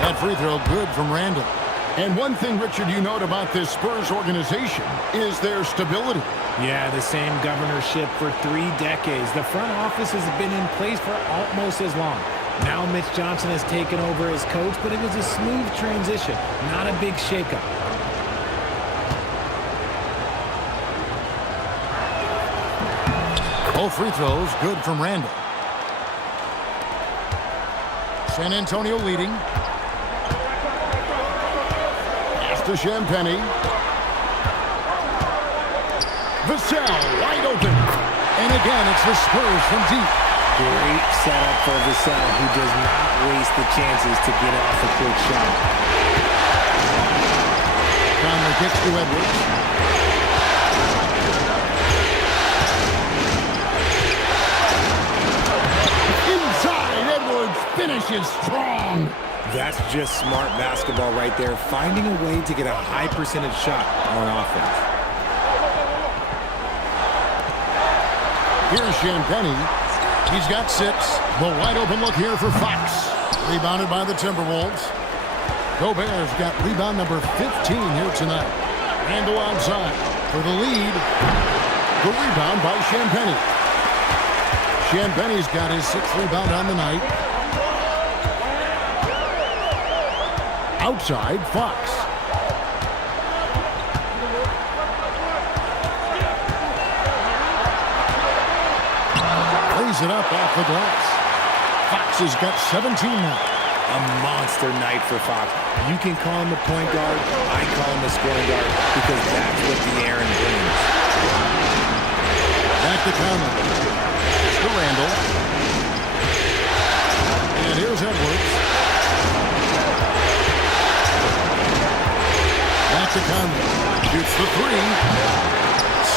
That free throw good from Randall. And one thing, Richard, you note about this Spurs organization is their stability. Yeah, the same governorship for 3 decades. The front office has been in place for almost as long. Now Mitch Johnson has taken over as coach, but it was a smooth transition, not a big shakeup. Both free throws good from Randall. San Antonio leading. Pass to Champagnie. Vassell wide open. And again, it's the Spurs from deep. Great setup for Vassell, who does not waste the chances to get off a quick shot. Conley kicks to Edwards. Inside, Edwards finishes strong. That's just smart basketball right there, finding a way to get a high percentage shot on offense. Here's Champagnie. He's got 6. The wide open look here for Fox. Rebounded by the Timberwolves. Gobert's got rebound number 15 here tonight. Randall outside for the lead. The rebound by Champagnie. Champagnie's got his 6th rebound on the night. Outside, Fox. Lays it up off the glass. Fox has got 17 now. A monster night for Fox. You can call him a point guard. I call him a scoring guard because that's what the Aaron brings. Back to Conley. To Randall. And here's Edwards. Back to Conley. Shoots the three.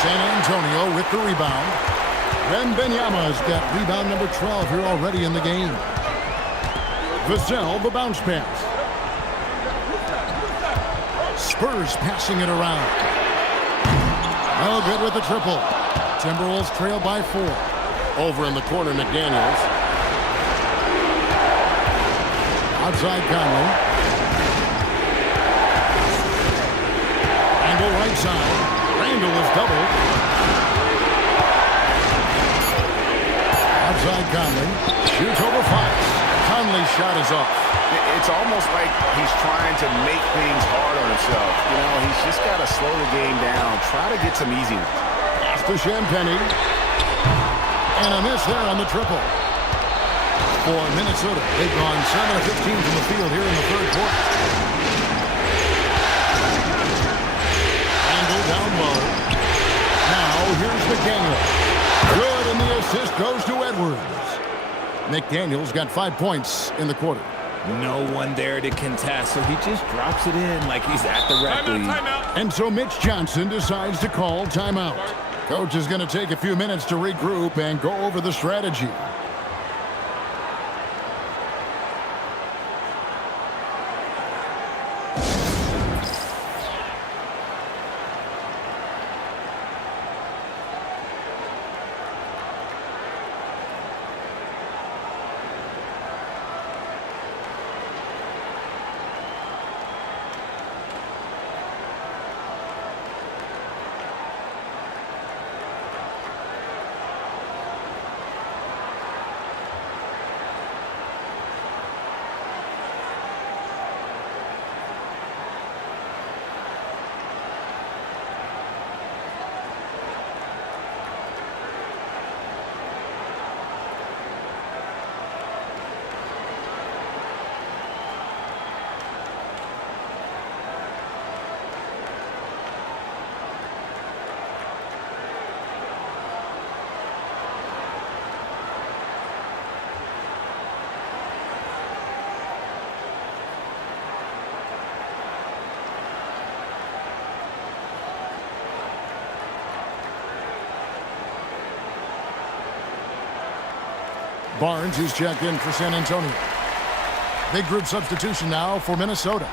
San Antonio with the rebound. Wembanyama's got rebound number 12 here already in the game. Vassell, the bounce pass. Spurs passing it around. No good with the triple. Timberwolves trail by 4. Over in the corner, McDaniels. Outside Conley. Angle right side. Randall is doubled. Outside Conley. Shoots over Fox. Conley's shot is off. It's almost like he's trying to make things hard on himself. You know, he's just got to slow the game down. Try to get some easy ones. Pass to Champagny. And a miss there on the triple. For Minnesota, they've gone 7 of 15 from the field here in the third quarter. Randall down low. Now here's McDaniels. Good, and the assist goes to Edwards. McDaniels got 5 points in the quarter. No one there to contest, so he just drops it in like he's at the rec league. And so Mitch Johnson decides to call timeout. Coach is going to take a few minutes to regroup and go over the strategy. Barnes is checked in for San Antonio. Big group substitution now for Minnesota.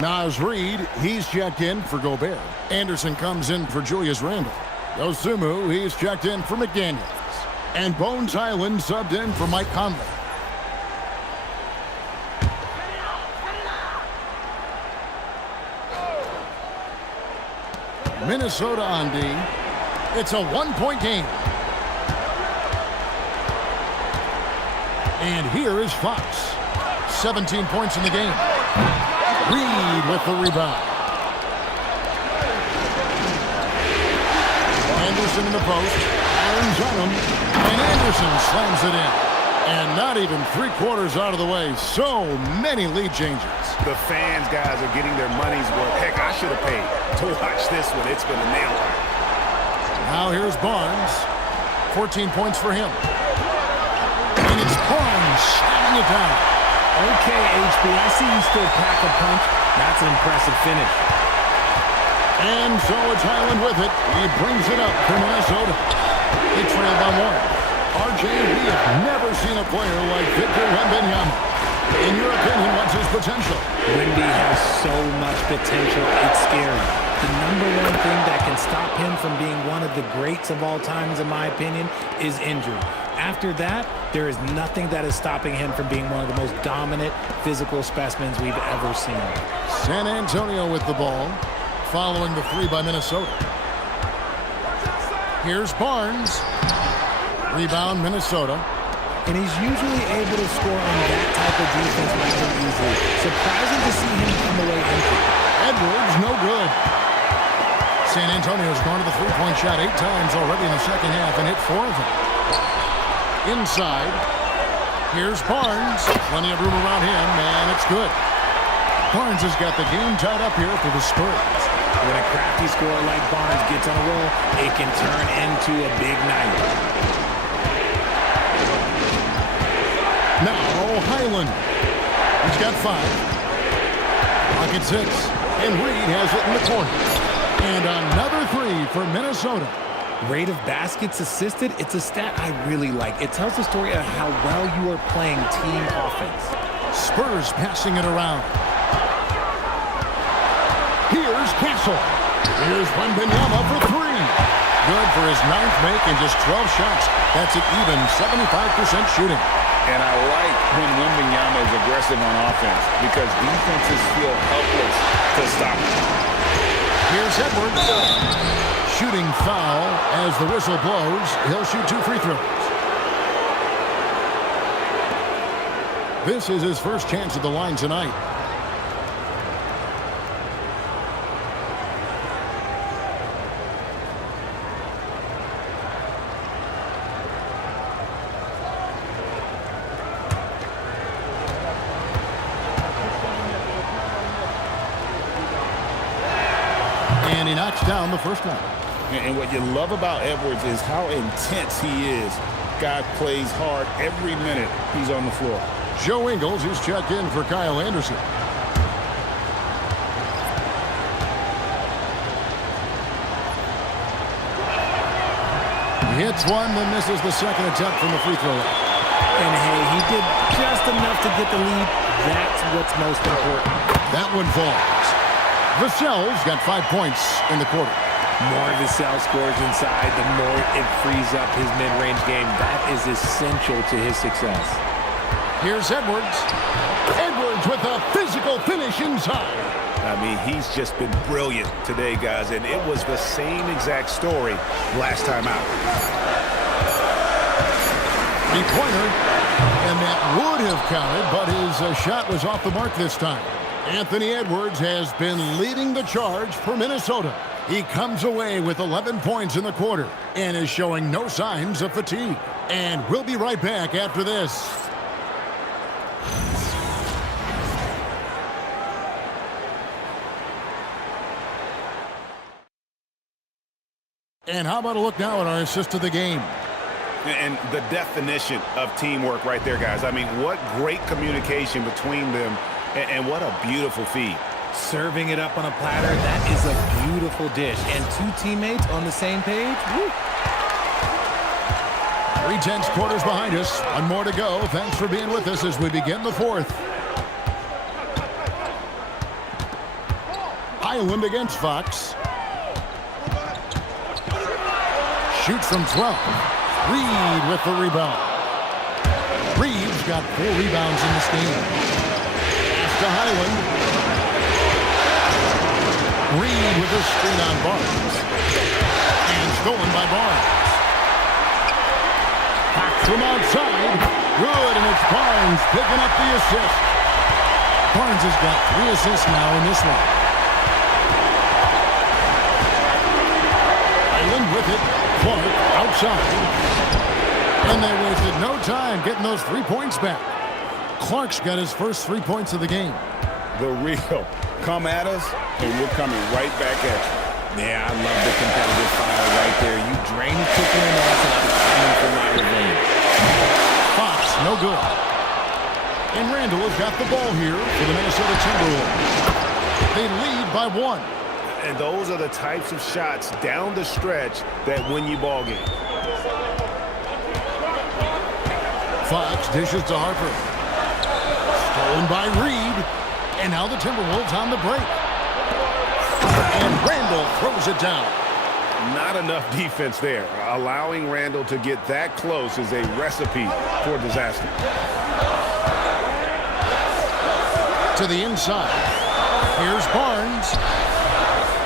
Naz Reid, he's checked in for Gobert. Anderson comes in for Julius Randle. Dosunmu, he's checked in for McDaniels. And Bones Highland subbed in for Mike Conley. Minnesota on D. It's a one-point game. And here is Fox. 17 points in the game. Reid with the rebound. Anderson in the post. Irons on him. And Anderson slams it in. And not even 3/4 out of the way. So many lead changes. The fans, guys, are getting their money's worth. Heck, I should have paid to watch this one. It's been a nail biter. Now here's Barnes. 14 points for him. And it's Barnes slamming it down. Okay, HB, I see you still pack a punch. That's an impressive finish. And so it's Highland with it. He brings it up for Minnesota. They trail by 1. RJ, we have never seen a player like Victor Wembanyama. In your opinion, what's his potential? Wemby has so much potential, it's scary. The number one thing that can stop him from being one of the greats of all times, in my opinion, is injury. After that, there is nothing that is stopping him from being one of the most dominant physical specimens we've ever seen. San Antonio with the ball, following the 3 by Minnesota. Here's Barnes. Rebound, Minnesota. And he's usually able to score on that type of defense rather easily. Surprising to see him come away empty. Edwards, no good. San Antonio's gone to the three-point shot 8 times already in the second half and hit 4 of them. Inside, here's Barnes. Plenty of room around him, and it's good. Barnes has got the game tied up here for the Spurs. When a crafty scorer like Barnes gets on a roll, it can turn into a big night. Now Highland. He's got 5. Pocket 6. And Reed has it in the corner. And another 3 for Minnesota. Rate of baskets assisted, it's a stat I really like. It tells the story of how well you are playing team offense. Spurs passing it around. Here's Castle. Here's Wembanyama for 3. Good for his 9th make and just 12 shots. That's an even 75% shooting. And I like when Wembanyama is aggressive on offense because defenses feel helpless to stop him. Here's Edwards. Shooting foul as the whistle blows. He'll shoot 2 free throws. This is his first chance at the line tonight. And he knocks down the first one. And what you love about Edwards is how intense he is. Guy plays hard every minute he's on the floor. Joe Ingles is checked in for Kyle Anderson. He hits one, then misses the second attempt from the free throw line. And hey, he did just enough to get the lead. That's what's most important. That one falls. Vassell's got 5 points in the quarter. More Vassell scores inside, the more it frees up his mid-range game. That is essential to his success. Here's Edwards. Edwards with a physical finish inside. I mean, he's just been brilliant today, guys, and it was the same exact story last time out. Three-pointer, and that would have counted, but his shot was off the mark this time. Anthony Edwards has been leading the charge for Minnesota. He comes away with 11 points in the quarter and is showing no signs of fatigue. And we'll be right back after this. And how about a look now at our assist of the game? And the definition of teamwork right there, guys. I mean, what great communication between them, and what a beautiful feed. Serving it up on a platter, that is a beautiful dish. And 2 teammates on the same page, woo. 3/10 quarters behind us. One more to go. Thanks for being with us as we begin the 4th. Highland against Fox. Shoots from 12. Reed with the rebound. Reed's got 4 rebounds in this game. Pass to Highland. Reed with a screen on Barnes. And stolen by Barnes. Back from outside. Good, and it's Barnes picking up the assist. Barnes has got 3 assists now in this one. Highland with it. Clark outside. And they wasted no time getting those 3 points back. Clark's got his first 3 points of the game. The real come at us, and we're coming right back at you. Yeah, I love the competitive fire right there. You drain the kicker in us, and I'm coming for my revenge. Fox, no good. And Randall has got the ball here for the Minnesota Timberwolves. They lead by 1. And those are the types of shots down the stretch that win you ball games. Fox dishes to Harper. Stolen by Reed. And now the Timberwolves on the break. And Randall throws it down. Not enough defense there. Allowing Randall to get that close is a recipe for disaster. To the inside. Here's Barnes.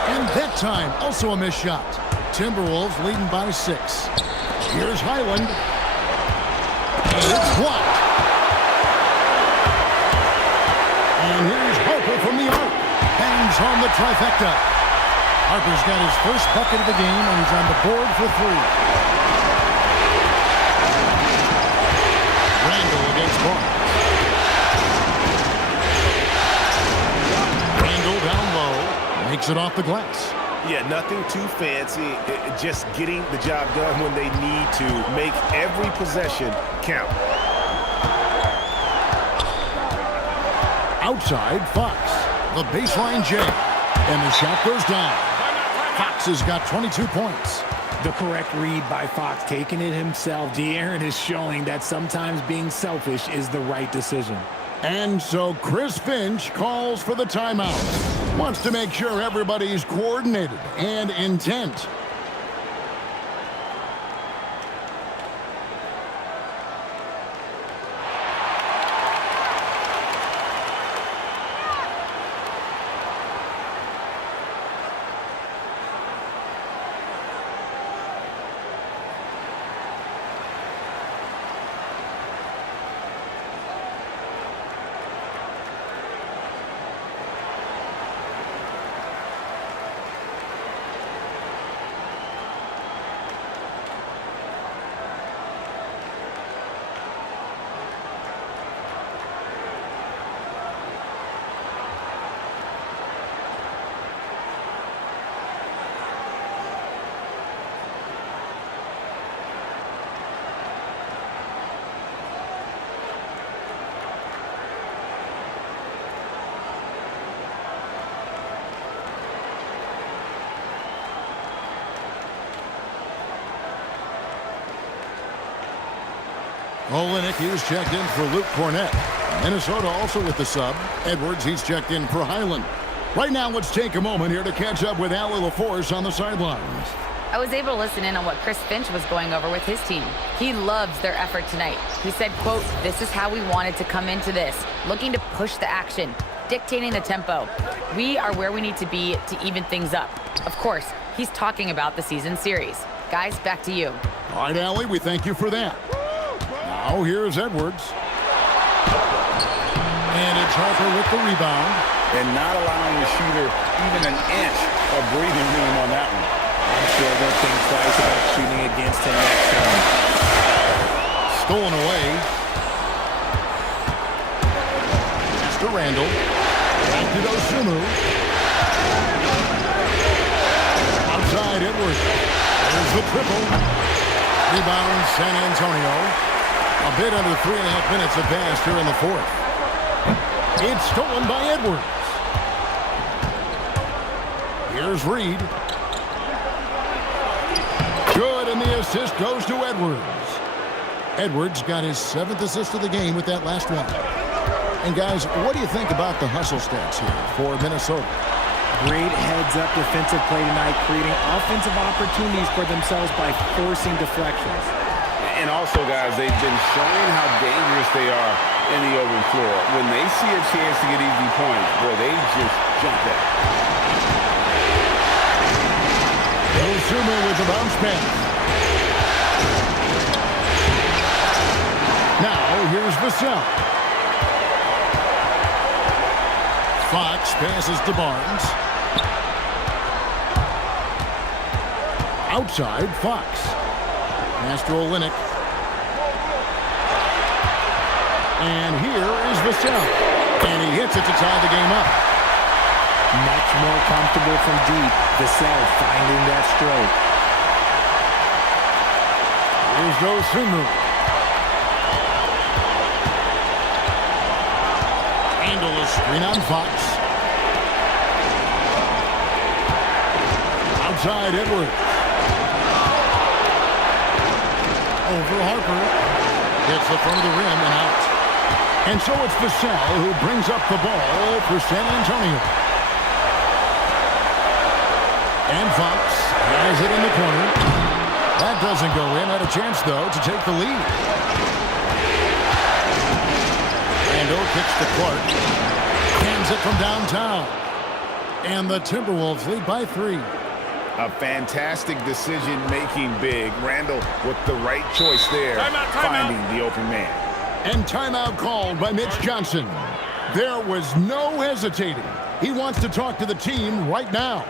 And that time, also a missed shot. Timberwolves leading by 6. Here's Highland. And it's blocked. And here's Harper from the arc. Bangs home the trifecta. Harper's got his first bucket of the game, and he's on the board for 3. Randall against Barnes. Randall down low. Takes it off the glass. Yeah, nothing too fancy. Just getting the job done when they need to. Make every possession count. Outside, Fox. The baseline jam. And the shot goes down. Fox has got 22 points. The correct read by Fox, taking it himself. De'Aaron is showing that sometimes being selfish is the right decision. And so Chris Finch calls for the timeout. Wants to make sure everybody's coordinated and intent. Olenek is checked in for Luke Cornett. Minnesota also with the sub. Edwards, he's checked in for Highland. Right now, let's take a moment here to catch up with Allie LaForce on the sidelines. I was able to listen in on what Chris Finch was going over with his team. He loves their effort tonight. He said, quote, "This is how we wanted to come into this, looking to push the action, dictating the tempo. We are where we need to be to even things up." Of course, he's talking about the season series. Guys, back to you. All right, Allie, we thank you for that. Now here's Edwards. And it's Harper with the rebound. And not allowing the shooter even an inch of breathing room on that one. I'm sure they'll think twice about shooting against him next time. Stolen away. Pass to Randall. Back to Dosunmu. Outside Edwards. There's the triple. Rebound San Antonio. A bit under 3.5 minutes have passed here in the fourth. It's stolen by Edwards. Here's Reed. Good, and the assist goes to Edwards. Edwards got his 7th assist of the game with that last one. And guys, what do you think about the hustle stats here for Minnesota? Great heads-up defensive play tonight, creating offensive opportunities for themselves by forcing deflections. And also, guys, they've been showing how dangerous they are in the open floor. When they see a chance to get easy points, boy, they just jump at it. Dosunmu with the bounce pass. Now, here's Vassell. Fox passes to Barnes. Outside, Fox. Pass to Olenek. And here is Vassell. And he hits it to tie the game up. Much more comfortable from deep. Vassell finding that stroke. Here's Dosunmu. Handle a screen on Fox. Outside Edwards. Over Harper. Hits the front of the rim and out. And so it's Vassell who brings up the ball for San Antonio. And Fox has it in the corner. That doesn't go in. Had a chance, though, to take the lead. Randall kicks to Clark. Hands it from downtown. And the Timberwolves lead by 3. A fantastic decision-making big. Randall with the right choice there, finding the open man. And timeout called by Mitch Johnson. There was no hesitating. He wants to talk to the team right now.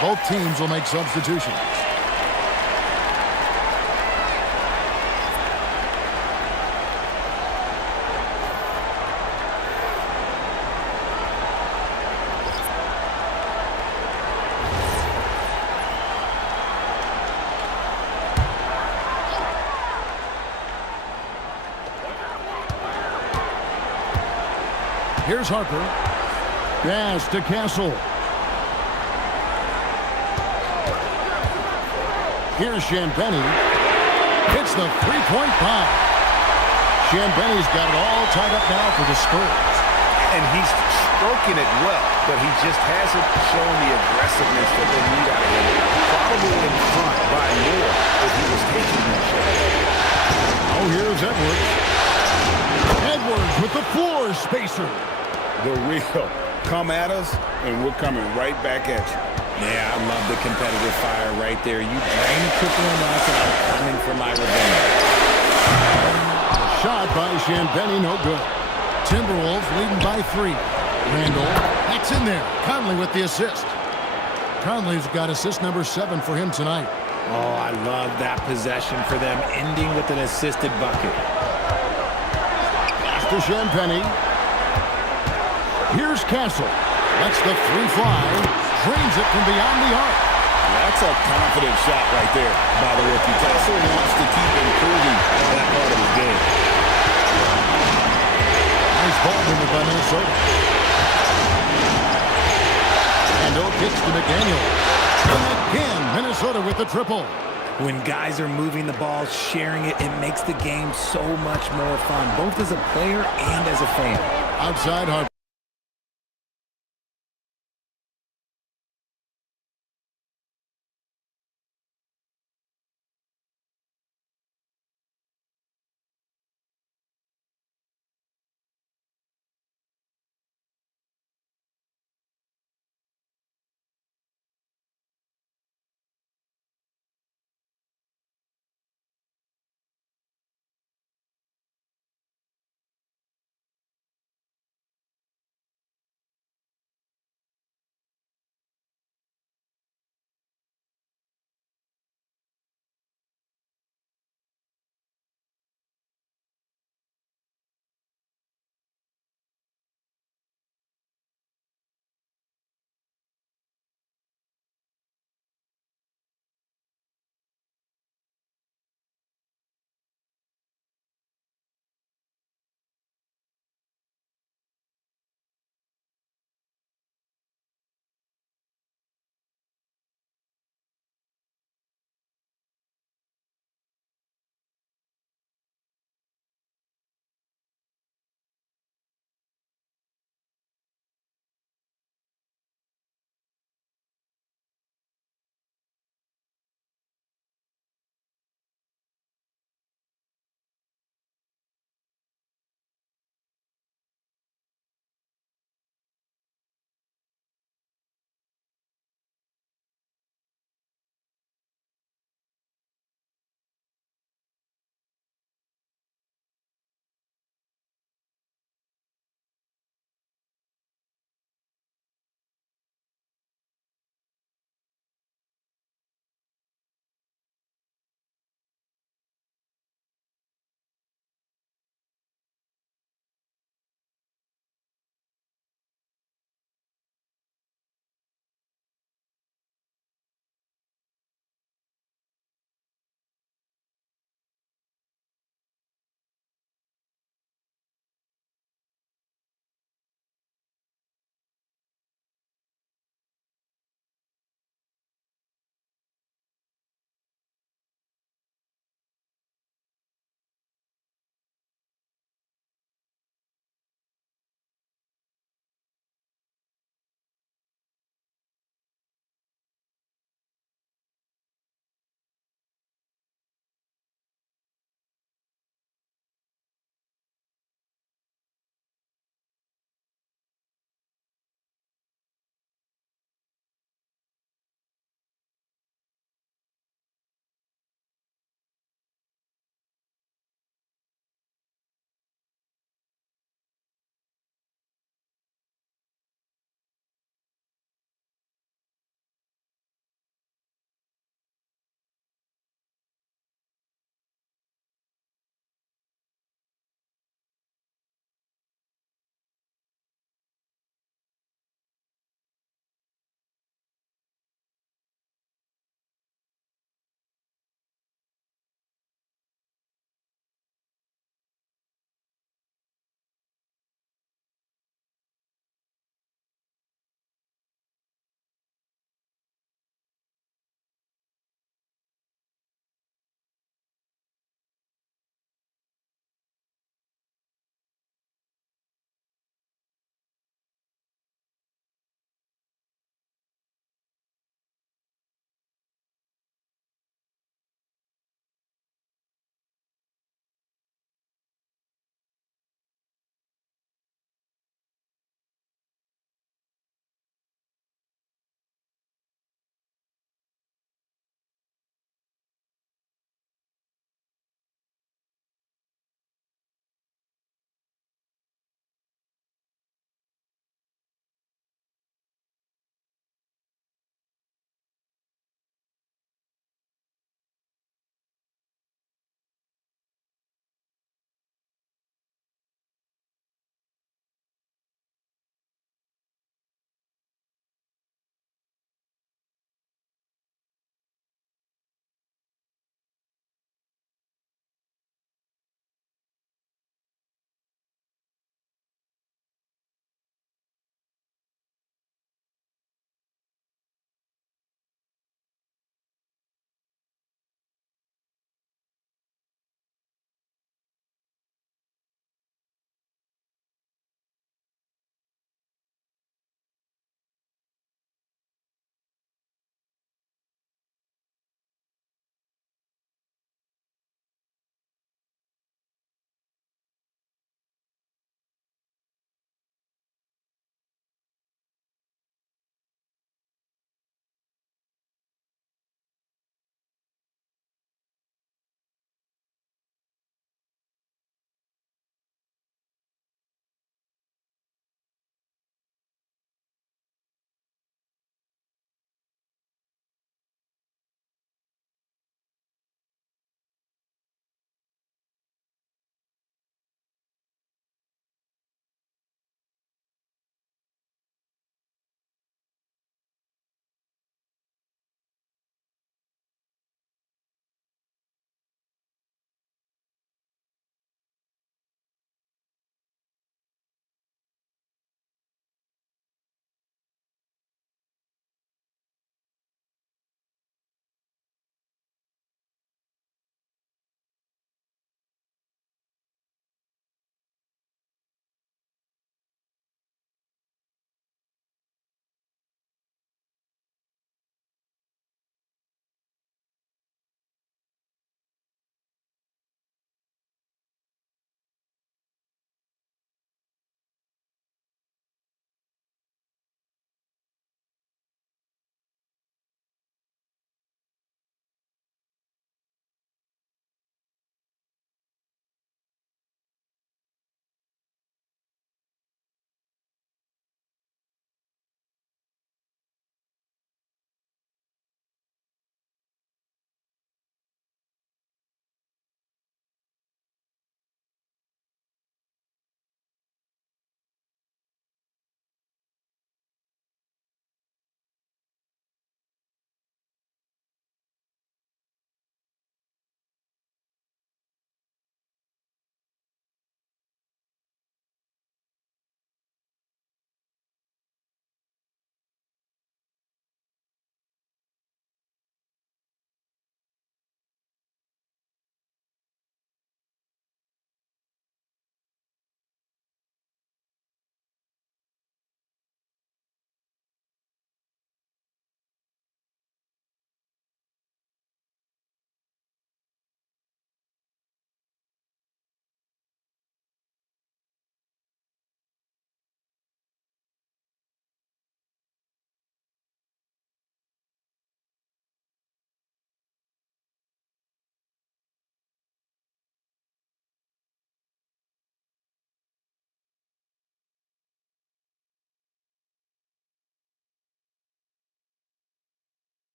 Both teams will make substitutions. Here's Harper. Pass to Castle. Here's Champagny. Hits the three-point bomb. Champagny's got it all tied up now for the Spurs. And he's stroking it well, but he just hasn't shown the aggressiveness that they need out of him. Probably in front by more if he was taking that shot. Oh, here's Edwards. Edwards with the floor spacer. The real come at us, and we're coming right back at you. Yeah, I love the competitive fire right there. You drain the triple on us, and I'm coming for my revenge. Shot by Champagny, no good. Timberwolves leading by 3. Randall, that's in there. Conley with the assist. Conley's got assist number 7 for him tonight. Oh, I love that possession for them, ending with an assisted bucket. Pass to Champagny. Here's Castle. That's the 3-fly. Drains it from beyond the arc. That's a confident shot right there by the rookie. Castle wants to keep improving that part of his game. Nice ball movement by Minnesota. Randall kicks to McDaniel. And again, Minnesota with the triple. When guys are moving the ball, sharing it, it makes the game so much more fun, both as a player and as a fan. Outside Harper.